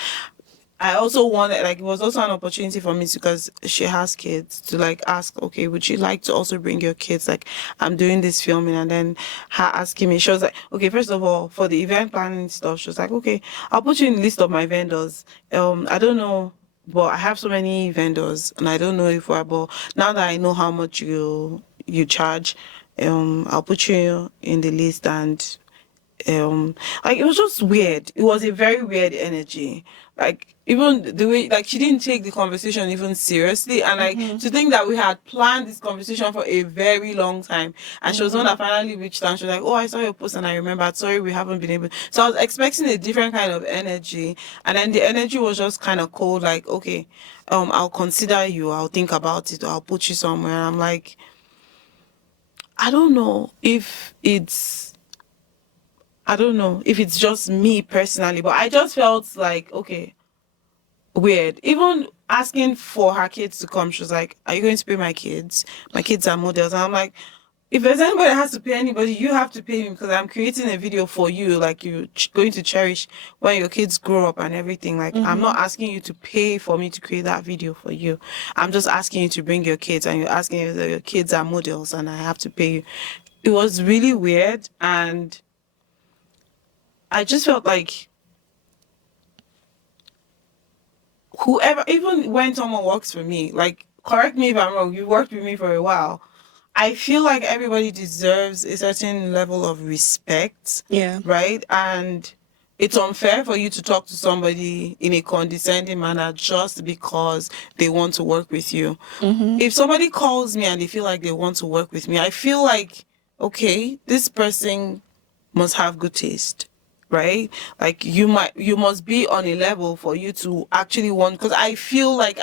I also wanted, like, it was also an opportunity for me to, because she has kids, to like ask, okay, would you like to also bring your kids? Like, I'm doing this filming, and then her asking me, she was like, okay, first of all, for the event planning stuff, she was like, okay, I'll put you in the list of my vendors. I don't know, but I have so many vendors, and I don't know if we're, but now that I know how much you charge, I'll put you in the list. And like, it was just weird. It was a very weird energy. Like, even the way, like, she didn't take the conversation even seriously, and like, to think that we had planned this conversation for a very long time, and she was the one that finally reached out. She was like, oh, I saw your post and I remembered, sorry we haven't been able. So I was expecting a different kind of energy, and then the energy was just kind of cold, like, okay, I'll consider you, I'll think about it, or I'll put you somewhere. And I'm like, I don't know if it's just me personally, but I just felt like, okay, weird. Even asking for her kids to come. She was like, "Are you going to pay my kids? My kids are models." And I'm like, if there's anybody that has to pay anybody, you have to pay me, because I'm creating a video for you, like you're going to cherish when your kids grow up and everything. Like, I'm not asking you to pay for me to create that video for you. I'm just asking you to bring your kids, and you're asking if your kids are models and I have to pay you. It was really weird, and I just felt like whoever, even when someone works for me, like, correct me if I'm wrong, you worked with me for a while. I feel like everybody deserves a certain level of respect, Yeah. right? And it's unfair for you to talk to somebody in a condescending manner just because they want to work with you. If somebody calls me and they feel like they want to work with me, I feel like, okay, this person must have good taste, right? Like, you must be on a level for you to actually want, because I feel like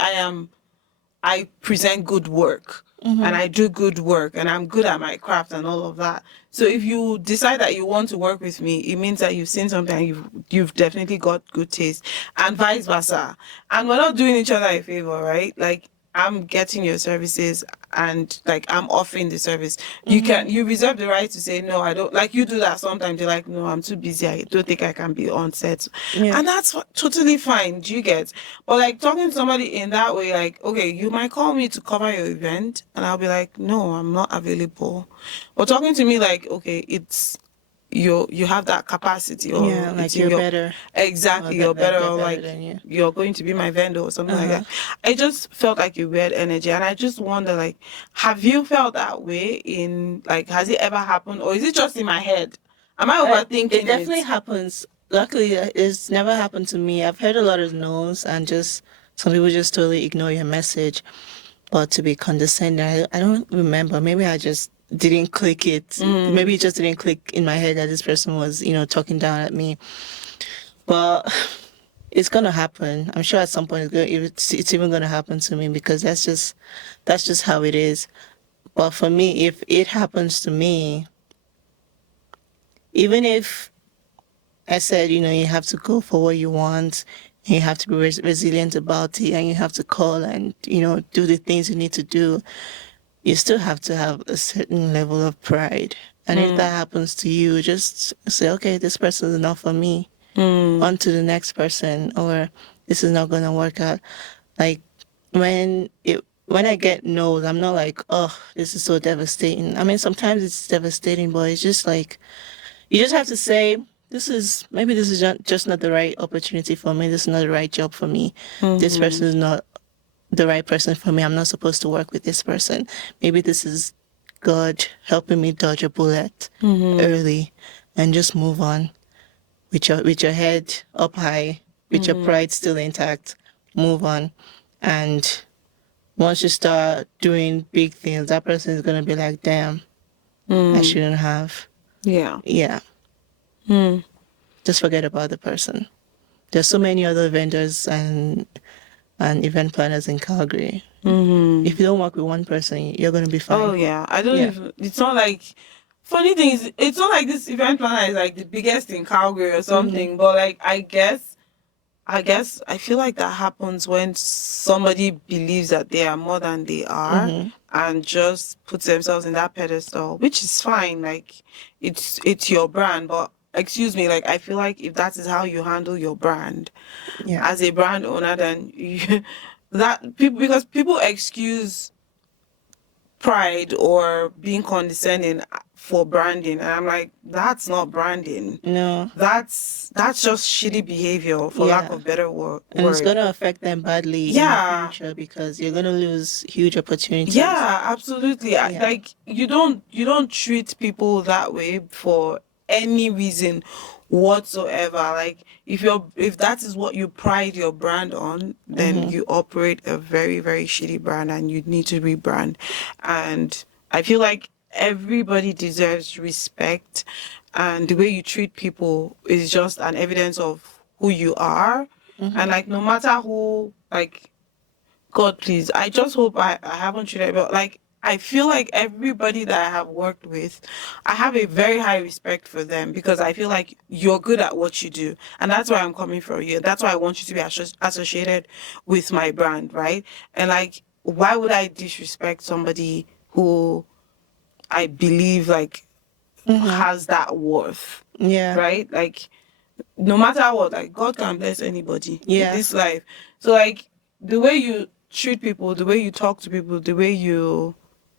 I present good work, and I do good work, and I'm good at my craft and all of that. So if you decide that you want to work with me, it means that you've seen something and you've definitely got good taste, and vice versa. And we're not doing each other a favor, right? Like, I'm getting your services, and like, I'm offering the service. You reserve the right to say no, I don't. Like, you do that sometimes. You're like, no, I'm too busy, I don't think I can be on set. Yeah. And that's totally fine. Do you get? But like, talking to somebody in that way, like, okay, you might call me to cover your event, and I'll be like, no, I'm not available. But talking to me like, okay, it's you have that capacity, or Yeah, like it's in you're better. exactly, Or you're that better, they're or better like than you. you're going to be my vendor or something like that. I just felt like a weird energy, and I just wonder, like, have you felt that way in, like, has it ever happened, or is it just in my head? Am I overthinking It definitely it? happens. Luckily, it's never happened to me. I've heard a lot of no's, and just some people just totally ignore your message. But to be condescending, I don't remember. Maybe I just didn't click it. Maybe it just didn't click in my head that this person was, talking down at me. But it's gonna happen. I'm sure at some point it's even gonna happen to me, because that's just how it is. But for me, if it happens to me, even if I said, you have to go for what you want, and you have to be resilient about it, and you have to call and, do the things you need to do, you still have to have a certain level of pride. And if that happens to you, just say, okay, this person is not for me. On to the next person, or this is not going to work out. Like, when I get no's, I'm not like, oh, this is so devastating. I mean, sometimes it's devastating, but it's just like, you just have to say, this is just not the right opportunity for me. This is not the right job for me. This person is not the right person for me. I'm not supposed to work with this person. Maybe this is God helping me dodge a bullet early, and just move on with your head up high, with your pride still intact. Move on. And once you start doing big things, that person is gonna be like, damn, I shouldn't have. Yeah. Yeah. Just forget about the person. There's so many other vendors and event planners in Calgary. If you don't work with one person, you're gonna be fine. Oh yeah, I don't Yeah. even. It's not like. Funny thing is, it's not like this event planner is like the biggest in Calgary or something. But like, I guess I feel like that happens when somebody believes that they are more than they are, and just puts themselves in that pedestal, which is fine. Like, it's your brand, but excuse me, like, I feel like if that is how you handle your brand Yeah. as a brand owner, then that people, because people excuse pride or being condescending for branding, and I'm like, that's not branding. No. That's just shitty behavior, for lack Yeah. of better And it's word. gonna affect them badly Yeah. in the future, because you're gonna lose huge opportunities. Yeah, absolutely. Yeah. Like, you don't treat people that way for any reason whatsoever. Like, if that is what you pride your brand on, then you operate a very, very shitty brand, and you need to rebrand. And I feel like everybody deserves respect, and the way you treat people is just an evidence of who you are. And like, no matter who, like, God, please, I just hope I haven't treated, but like, I feel like everybody that I have worked with, I have a very high respect for them because I feel like you're good at what you do. And that's why I'm coming from you. That's why I want you to be associated with my brand, right? And like, why would I disrespect somebody who I believe like has that worth, Yeah. right? Like, no matter what, like God can bless anybody in Yeah. this life. So like the way you treat people, the way you talk to people, the way you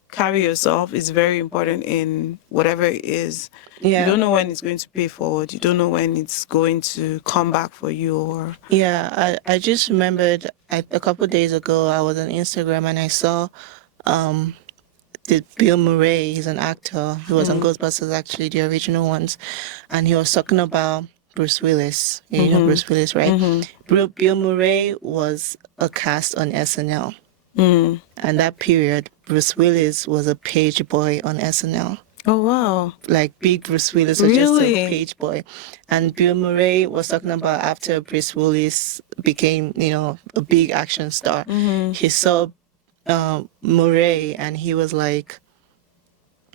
carry yourself is very important in whatever it is. You Yeah. don't know when it's going to pay forward. You don't know when it's going to come back for you or Yeah, I just remembered a couple of days ago I was on Instagram and I saw um the Bill Murray. He's an actor. He was on Ghostbusters, actually, the original ones, and he was talking about Bruce Willis. You know Bruce Willis, right? Bill Murray was a cast on SNL, and that period, Bruce Willis was a page boy on SNL. oh wow. Like big Bruce Willis was just a Really? page boy. And Bill Murray was talking about after Bruce Willis became, a big action star, he saw Murray and he was like,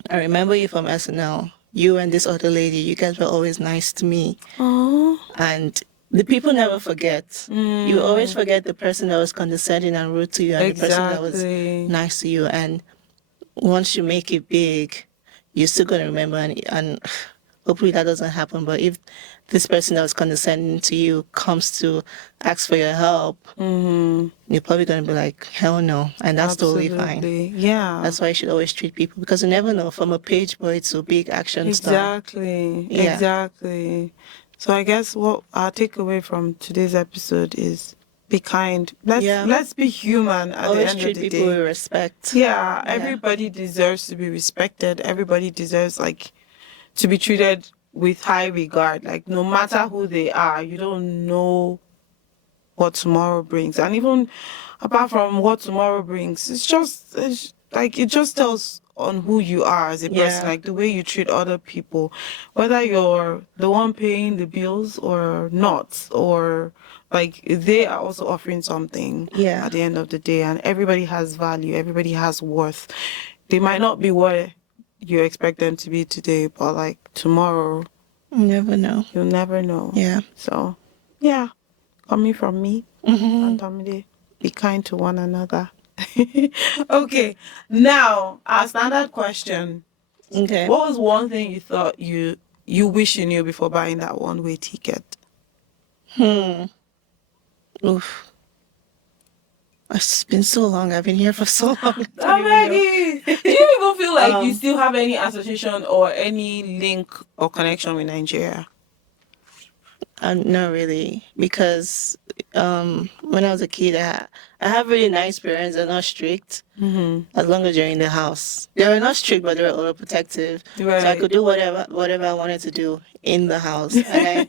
I remember you from SNL. You and this other lady, you guys were always nice to me. Oh. And the people never forget. You always forget the person that was condescending and rude to you and the person that was Exactly. nice to you. And once you make it big, you're still going to remember. And hopefully that doesn't happen. But if this person that was condescending to you comes to ask for your help, you're probably going to be like, hell no. And that's totally fine. Absolutely. Yeah. That's why you should always treat people, because you never know, from a page boy to a big action star. Exactly. Yeah. Exactly. So I guess what our takeaway from today's episode is be kind. Let's be human at the Always end treat of the people day. with respect. Yeah, everybody deserves to be respected. Everybody deserves like to be treated with high regard. Like no matter who they are, you don't know what tomorrow brings. And even apart from what tomorrow brings, it's like it just tells on who you are as a person, Yeah. like the way you treat other people, whether you're the one paying the bills or not, or like they are also offering something Yeah. at the end of the day. And everybody has value, everybody has worth. They might not be what you expect them to be today, but like tomorrow, You never know. you'll never know. Yeah. So, yeah, coming from me and Tomide, be kind to one another. Okay, now our standard question. Okay. What was one thing you thought you wish you knew before buying that one-way ticket? Oof. It's been so long. I've been here for so long. I don't Oh, even know. Maggie, do you even feel like you Um, still have any association or any link or connection with Nigeria? Not really, because when I was a kid, I have really nice parents. They're not strict, as long as you're in the house. They were not strict, but they were overprotective. So I Right. could do whatever I wanted to do in the house. And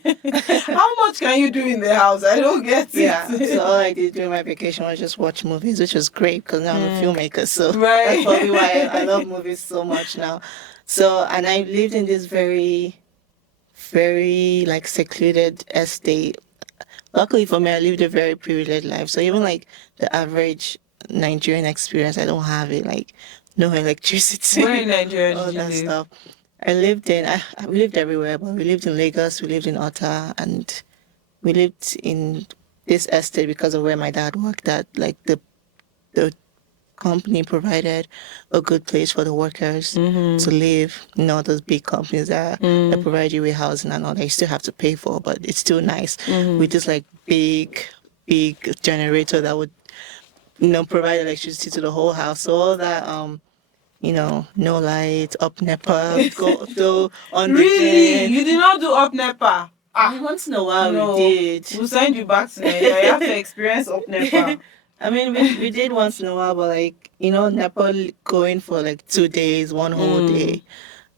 How much can you do in the house? I don't get it. yeah, so all I did during my vacation was just watch movies, which was great because now I'm a filmmaker. So Right. that's probably why I love movies so much now. So, and I lived in this very, very like secluded estate. Luckily for me, I lived a very privileged life. So even like the average Nigerian experience, I don't have it. Like no electricity, Where in Nigeria all did you that live? stuff. We lived everywhere, but we lived in Lagos, we lived in Otta, and we lived in this estate because of where my dad worked at. Like the company provided a good place for the workers to live. You know, those big companies that provide you with housing and all that, you still have to pay for, but it's still nice. With this like big generator that would, provide electricity to the whole house. So all that, no light, up NEPA, go on the Really? gen. You did not do up NEPA? Once in a while No. we did. We'll send you back to Nigeria. You have to experience up NEPA. I mean, we did once in a while, but like, NEPA going for like 2 days, one whole day,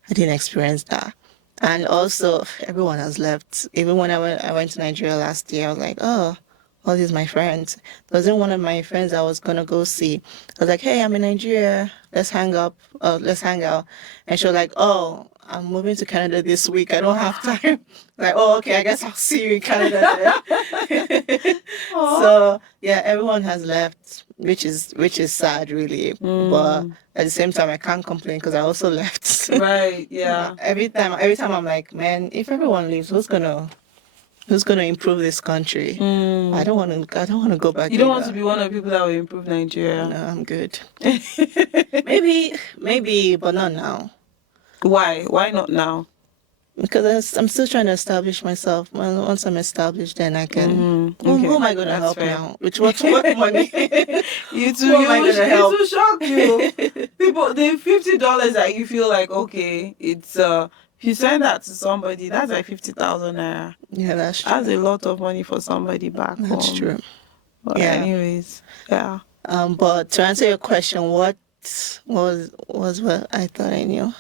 I didn't experience that. And also, everyone has left. Even when I went to Nigeria last year, I was like, oh, all these my friends. There wasn't one of my friends I was gonna go see. I was like, hey, I'm in Nigeria. Let's hang out. And she was like, oh, I'm moving to Canada this week. I don't have time. Like, oh, okay, I guess I'll see you in Canada then. So yeah, everyone has left. which is sad, really. But at the same time, I can't complain because I also left. Right. Yeah. Every time I'm like, man, if everyone leaves, who's gonna improve this country? I don't want to go back. You don't want either. to be one of the people that will improve Nigeria. No, I'm good. maybe, but not now. Why? Why not now? Because I'm still trying to establish myself. Once I'm established, then I can. Who am I going to help fair. now? Which what money? You too. Who am I gonna help? It will shock you. People, the $50 that you feel like, okay, it's if you send that to somebody, that's like 50,000 naira. Yeah, that's true. That's a lot of money for somebody back home. That's true. But Yeah. anyways, yeah. But to answer your question, what was what I thought I knew?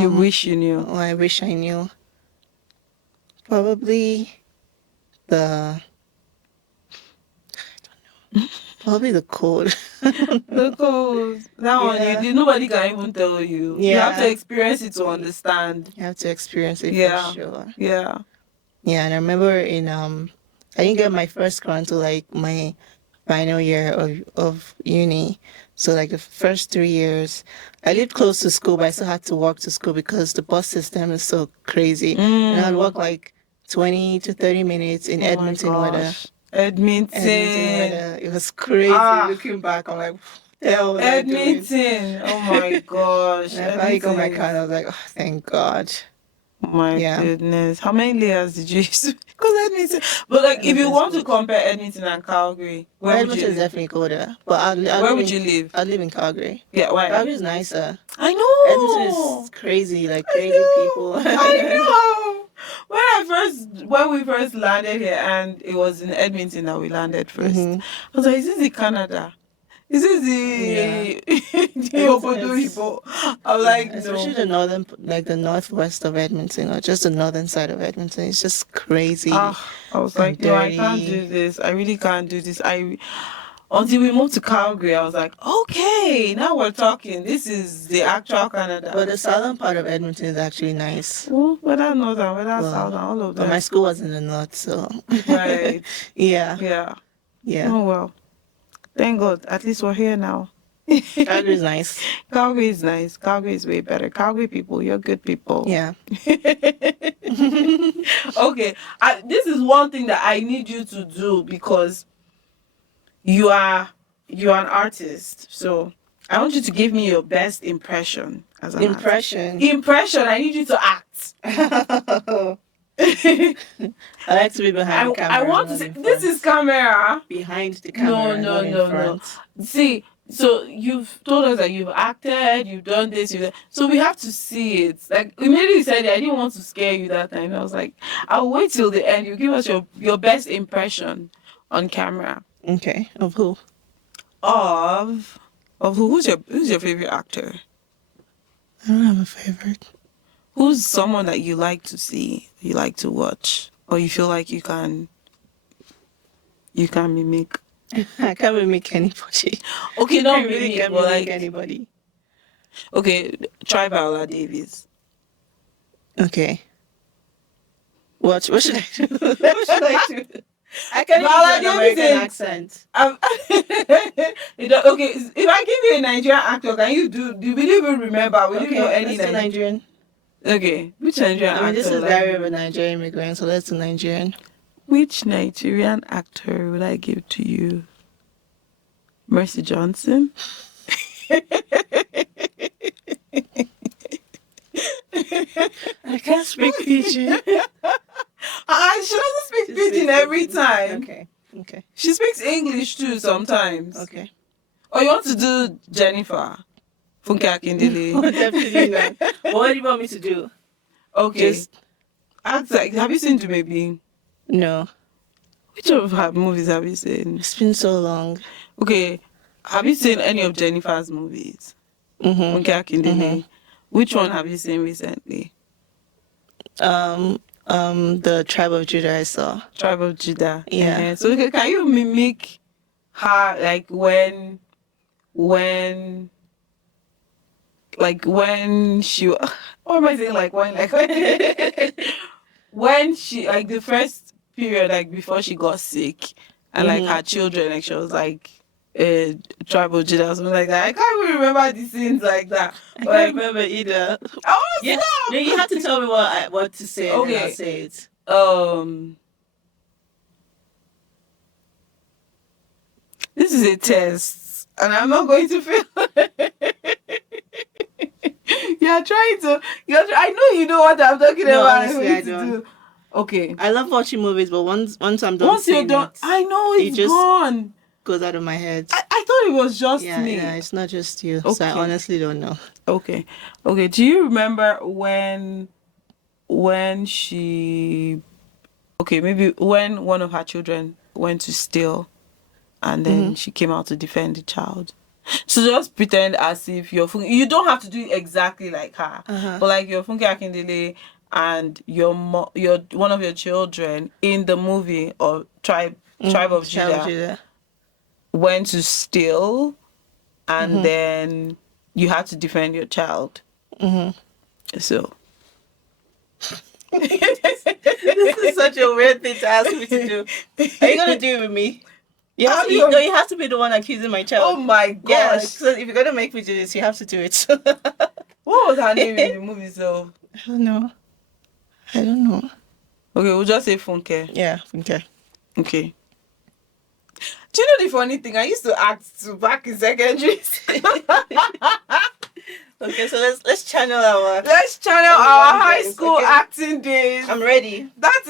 You wish you knew. Oh, I wish I knew. Probably the. I don't know. Probably the code. Because that one, Yeah. nobody can even tell you. You Yeah. have to experience it to understand. You have to experience it Yeah. for sure. Yeah. Yeah, and I remember I didn't get my first car until like my final year of uni. So like the first 3 years, I lived close to school, but I still had to walk to school because the bus system is so crazy. And I'd walk like 20 to 30 minutes in Edmonton weather. Edmonton. Weather. It was crazy. Looking back, I'm like, what the hell was I doing? Edmonton. Oh my gosh. And I finally got my Edmonton. car and I was like, oh, thank God. Oh my Yeah. goodness. How many layers did you use? Because Edmonton. But like, if you want to compare Edmonton and Calgary, where would Edmonton you is live? definitely colder. But Where would you live? I live in Calgary. Yeah, why? Calgary is nicer. I know. Edmonton is crazy, like crazy people. I know. When we first landed here, and it was in Edmonton that we landed first. Mhm. I was like, is this the Canada? Is this the the Obodo Ibo? I'm like, Especially no. the northwest of Edmonton, or just the northern side of Edmonton. It's just crazy. I was like, no, I can't dirty. do this. I really can't do this. Until we moved to Calgary, I was like, okay, now we're talking. This is the actual Canada. But the southern part of Edmonton is actually nice. Well, whether northern, whether Well, southern, all of But them. my school was in the north, so Right. yeah, Yeah. yeah. Oh well. Thank God. At least we're here now. Calgary is nice. Calgary is nice. Calgary is way better. Calgary people, you're good people. Yeah. Okay. This is one thing that I need you to do because you're an artist. So I want you to give me your best impression as an Impression. artist. Impression. I need you to act. I like to be behind the camera. I want to not say, in this front. is camera. behind the camera. No, not in no. front. See, so you've told us that you've acted, you've done this, so we have to see it. Like immediately you said it, I didn't want to scare you that time. I was like, I'll wait till the end. You give us your best impression on camera Okay. Of who? of who? Who's your favorite actor? I don't have a favorite. Who's someone that you like to see, you like to watch, or you feel like you can mimic? I can't mimic anybody. Okay, I not really mimic, can't but mimic like anybody. okay, try Viola Davis. Okay. What should I do? What should I do? I can't Viola even do an American Davis accent. Okay, if I give you a Nigerian actor, can you do you even remember? Will you know any let's do Nigerian. Okay, which Nigerian actor? I mean, this is like- Diary of a Nigerian Immigrant, so let's do Nigerian. Which Nigerian actor would I give to you? Mercy Johnson? I can't speak Pidgin. She doesn't speak Pidgin every time. Okay. She speaks English too sometimes. Okay. Or you want to do Jennifer? Funke Akindele. Definitely not. What do you want me to do? Okay. Just Act like, have you seen Maybe? no. Which of her movies have you seen? It's been so long. Okay. Have you seen any of Jennifer's movies? Mm-hmm. Funke Akindele. Which one have you seen recently? The Tribe of Judah I saw. Tribe of Judah. Yeah. So okay, can you mimic her like when she what am I saying when she like the first period like before she got sick and like her children, like she was like a tribal Judah or something like that. I can't even remember the scenes like that. I But, can't remember either. oh, Yeah. stop! No, you have to tell me what to say. And then Okay. I'll say it. This is a test, and I'm not going to fail. You're trying to. I know you know what I'm talking No, about. honestly, I don't. Do. Okay. I love watching movies, but once I'm done Once you're seeing done, it, I know it it's just gone. goes out of my head. I thought it was just Yeah, me. yeah, it's not just you. So I Okay. honestly don't know. Okay. Okay. Do you remember when she? Okay, maybe when one of her children went to steal, and then she came out to defend the child. So just pretend as if you don't have to do it exactly like her, but like you're Funke Akindele and your one of your children in the movie or tribe of Judah went to steal, and then you had to defend your child. So This is such a weird thing to ask me to do. Are you gonna do it with me? You have, you- no, you have to be the one accusing my child. oh my gosh. Yeah, so if you're gonna make me do this, you have to do it. What was her name in the movie? So I don't know. okay, we'll just say Funke. Yeah, okay. Okay. Do you know the funny thing? I used to act too back in secondary school. Okay, so let's channel our. Let's channel Oh, our yeah, high guys, school okay. acting days. I'm ready. This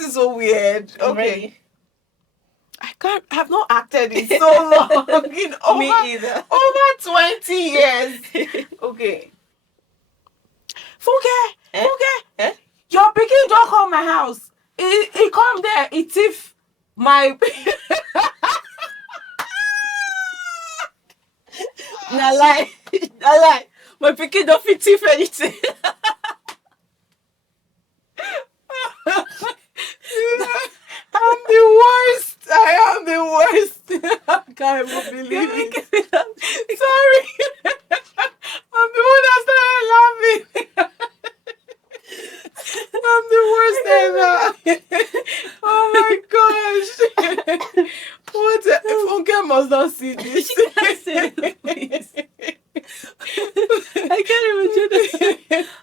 is so weird. I'm Okay. ready. I have not acted in so long. In over, Me either. over 20 years. Okay. Funke, Eh? Funke, Eh? your pikin don't come my house. He come there, he thief my Na lie. Na lie. My pikin don't fit thief anything. I'm the worst. I am the worst. I can't even believe it. Sorry. I'm the one that started laughing. I'm the worst ever. Oh my gosh. What? Funke must not see this. She can't say it, please. I can't even do this.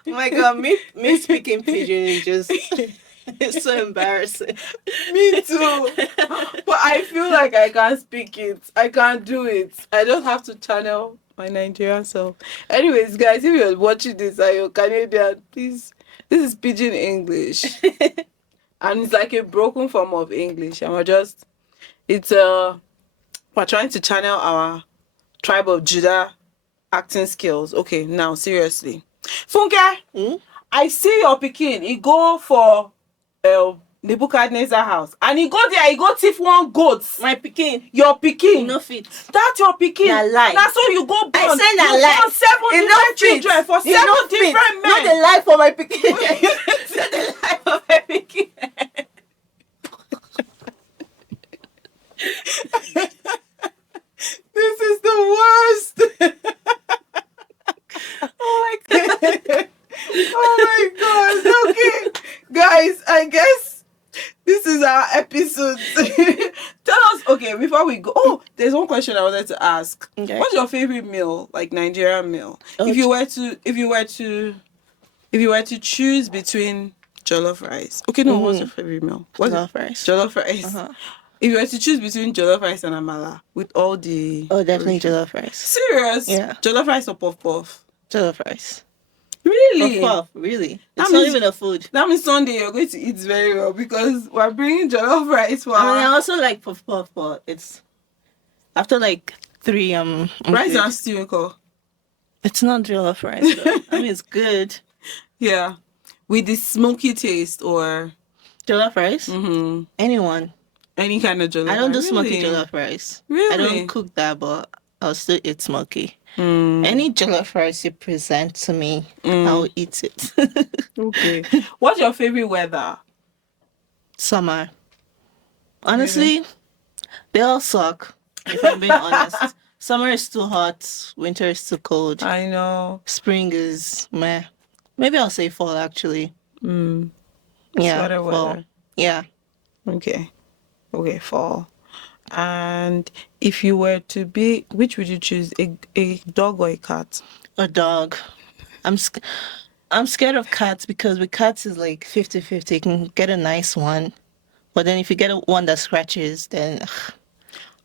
Oh my god, me speaking pidgin is just it's so embarrassing. Me too. But I feel like I can't speak it. I can't do it. I just have to channel my Nigerian self. Anyways, guys, if you're watching this and you're Canadian, please, this is pidgin English. And it's like a broken form of English. And we're trying to channel our tribe of Judah acting skills. Okay, now seriously. Funke, I see your pikin. He go for Nebuchadnezzar house. And he go there, he go thief one goat. My pikin, Your pikin. no fit. That's your pikin. Na lie. That's how you go born. I say na You lie. born 7 It different no fit. children for It 7 no fit. different Not men. the life for my pikin. Not the life for my pikin. This is the worst. Oh my god. Oh my god. Okay. Guys, I guess this is our episode. Tell us, okay, before we go. Oh, there's one question I wanted to ask. Okay. What's your favorite meal, like Nigerian meal? Okay. If you were to choose between jollof rice. Okay, no, what's your favorite meal? What's Jollof rice. Jollof rice. If you were to choose between jollof rice and amala with all the Oh, definitely jollof rice. serious? Yeah. Jollof rice or puff puff? Jollof rice. Really? Puff, really. That It's not means- even a food. That means Sunday you're going to eat very well because we're bringing jollof rice for I mean, I our also like puff, but it's after like 3 I'm rice good. and stew. Uncle. It's not jollof rice though. I mean, it's good. Yeah, with the smoky taste or Jollof rice. Anyone. any kind of jollof. I don't do rice. smoky Really? jollof rice. Really? I don't cook that, but I'll still eat smoky. Mm. Any jollof rice you present to me, I'll eat it. Okay. What's your favorite weather? Summer. Honestly, they all suck. If I'm being honest, summer is too hot. Winter is too cold. I know. Spring is meh. Maybe I'll say fall actually. Yeah, Sweater fall. weather. Yeah. Okay. Okay, fall. And if you were to be, which would you choose? A dog or a cat? A dog. I'm sc- I'm scared of cats because with cats is like 50-50. You can get a nice one, but then if you get one that scratches, then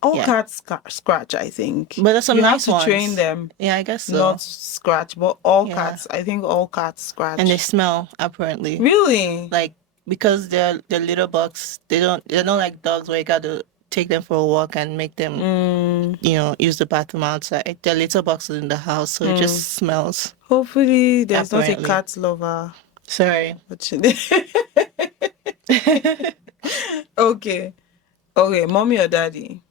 All yeah. cats scratch, I think. But there's some you nice have to train ones. them Yeah, I guess so. not scratch, but all Yeah. cats, I think all cats scratch. And they smell apparently. Really? Like because they're litter box, they're not like dogs where you got to take them for a walk and make them use the bathroom outside. They're litter boxes in the house, so it just smells. Hopefully, there's not a Apparently. cat lover. Sorry. Okay. Okay, mommy or daddy?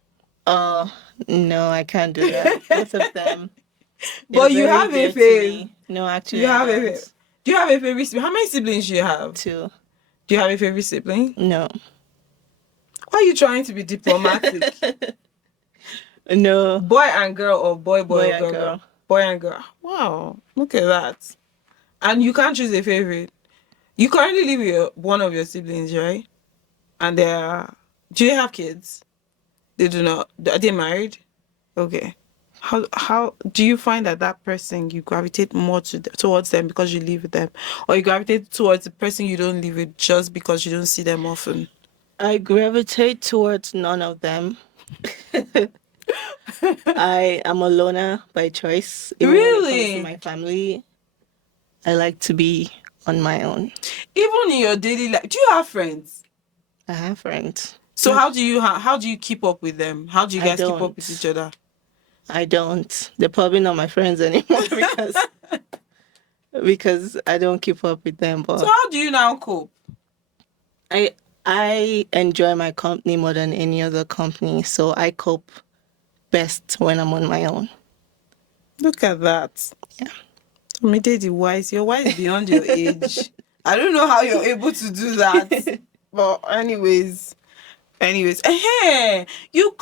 Oh no, I can't do that. Both of them. But you They're have very a dear to fave. me. No, actually, You I have a don't. fave. Do you have a favorite sibling? How many siblings do you have? 2. Do you have a favorite sibling? No. Why are you trying to be diplomatic? No. Boy and girl or boy Boy or and girl? girl. Boy and girl. Wow, look at that. And you can't choose a favorite. You currently live with one of your siblings, right? And do they have kids? They do not. Are they married? Okay. How do you find that person you gravitate more towards them because you live with them, or you gravitate towards the person you don't live with just because you don't see them often? I gravitate towards none of them. I am a loner by choice. Even when it comes Really? to my family, I like to be on my own. Even in your daily life, do you have friends? I have friends. So how do you keep up with them? How do you I guys keep up don't. with each other? I don't. They're probably not my friends anymore because I don't keep up with them. But So how do you now cope? I enjoy my company more than any other company, so I cope best when I'm on my own. Look at that. Yeah. Tomide the wise. You're wise beyond your age. I don't know how you're able to do that. But anyways, hey, you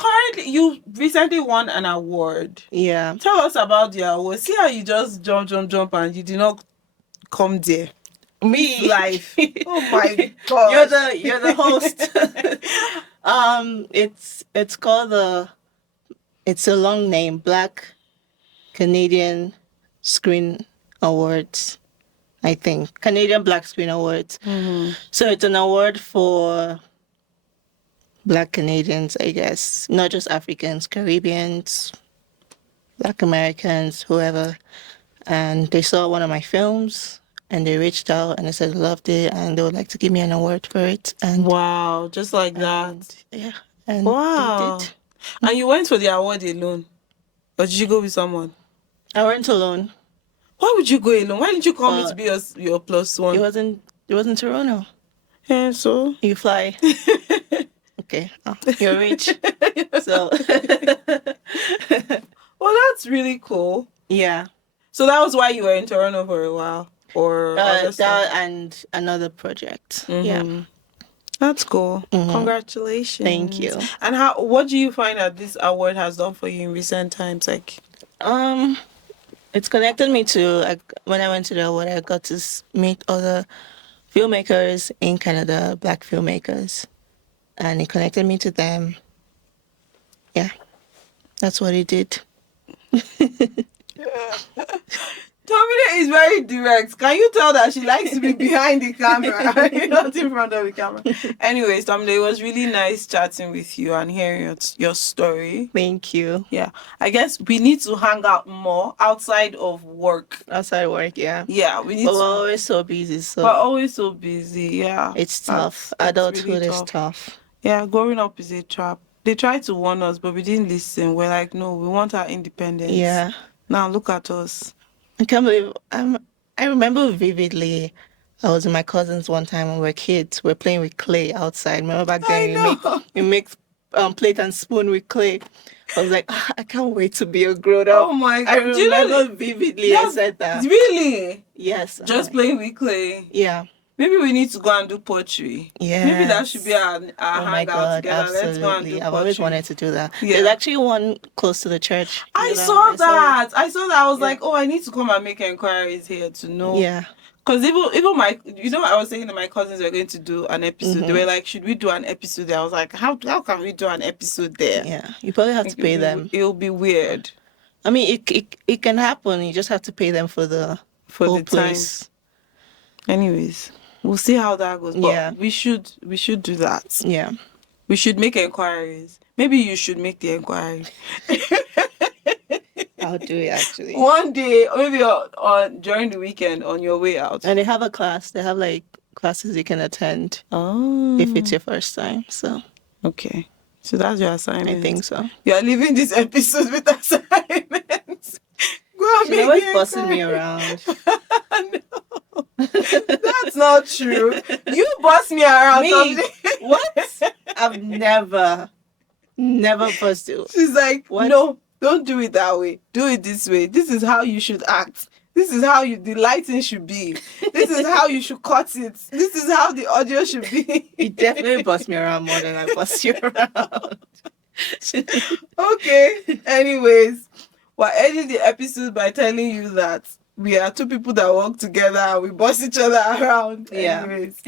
recently won an award. Yeah. Tell us about the award. See how you just jump and you did not come there. Me Life. Oh my god. You're the host. It's called it's a long name, Black Canadian Screen Awards, I think. Canadian Black Screen Awards. Mm-hmm. So it's an award for Black Canadians, I guess. Not just Africans, Caribbeans, Black Americans, whoever. And they saw one of my films and they reached out and they said they loved it and they would like to give me an award for it. And Wow, just like that. yeah. And Wow. they did. And you went for the award alone? Or did you go with someone? I went alone. Why would you go alone? Why didn't you call me to be your plus one? It wasn't Toronto. Yeah, so? You fly. Okay. Oh, you're rich. So Well, that's really cool. yeah. So that was why you were in Toronto for a while? Or other stuff? That and another project. Yeah. That's cool. Congratulations. Thank you. And what do you find that this award has done for you in recent times? Like, it's connected me to when I went to the award, I got to meet other filmmakers in Canada, Black filmmakers, and it connected me to them. Yeah, that's what it did. Tomide is very direct. Can you tell that she likes to be behind the camera, not in front of the camera? Anyways, Tomide, it was really nice chatting with you and hearing your story. Thank you. Yeah, I guess we need to hang out more outside of work. Outside work, yeah. Yeah, we need But to. we're always so busy, so We're always so busy. Yeah, it's tough. That's Adulthood really is tough. Yeah, growing up is a trap. They tried to warn us, but we didn't listen. We're like, no, we want our independence. Yeah. Now look at us. I can't believe I remember vividly. I was with my cousins one time when we were kids. We were playing with clay outside. Remember back then we make plate and spoon with clay. I was like, I can't wait to be a grown up. Oh my god! I remember vividly I said that. Really? Yes. Just playing with clay. Yeah. Maybe we need to go and do pottery. Yeah. Maybe that should be our Oh my hangout God, together. absolutely. Let's go and do I've always pottery. wanted to do that. Yeah. There's actually one close to the church. I You know, saw that. it. I was like, oh, I need to come and make inquiries here to know. Yeah. Because even my, I was saying that my cousins were going to do an episode. They were like, should we do an episode there? I was like, how can we do an episode there? Yeah, you probably have to pay them. It'll be weird. I mean, it can happen. You just have to pay them for the whole place. Anyways, we'll see how that goes. But Yeah. we should do that. Yeah. We should make inquiries. Maybe you should make the inquiry. I'll do it actually. One day, or maybe on during the weekend on your way out. And they have a class. They have like classes you can attend Oh. if it's your first time. So Okay. So that's your assignment. I think so. You are leaving this episode with assignments. Go and She's make always the bossing me inquiry. around. No. That's not true. You boss me around. Me? Something. What? I've never bossed you. She's like, What? no, don't do it that way. Do it this way. This is how you should act. This is how the lighting should be. This is how you should cut it. This is how the audio should be. You definitely boss me around more than I boss you around. Okay. Anyways, we're ending the episode by telling you that we are two people that work together and we boss each other around. Yeah. Anyways,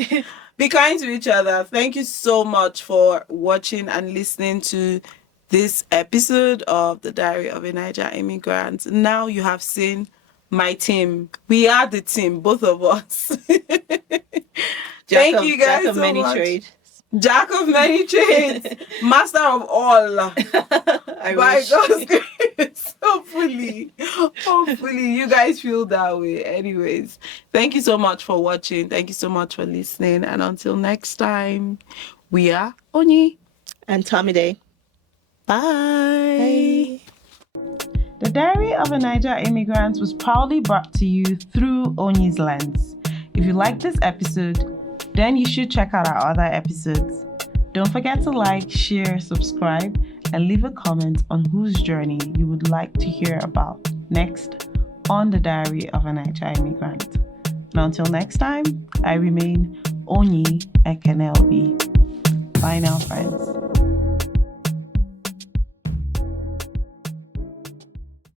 be kind to each other. Thank you so much for watching and listening to this episode of The Diary of a Niger Immigrant. Now you have seen my team. We are the team, both of us. Thank you guys Jack of so many much. trades. Jack of many trades, master of all. I By wish. God's grace, hopefully you guys feel that way. Anyways, thank you so much for watching. Thank you so much for listening. And until next time, we are Oni. And Tomide. Bye. The Diary of a Niger Immigrant was proudly brought to you through Onyi's lens. If you like this episode, then you should check out our other episodes. Don't forget to like, share, subscribe, and leave a comment on whose journey you would like to hear about next on The Diary of a Niger Immigrant. And until next time, I remain Onyi Ekenelbi. Bye now, friends.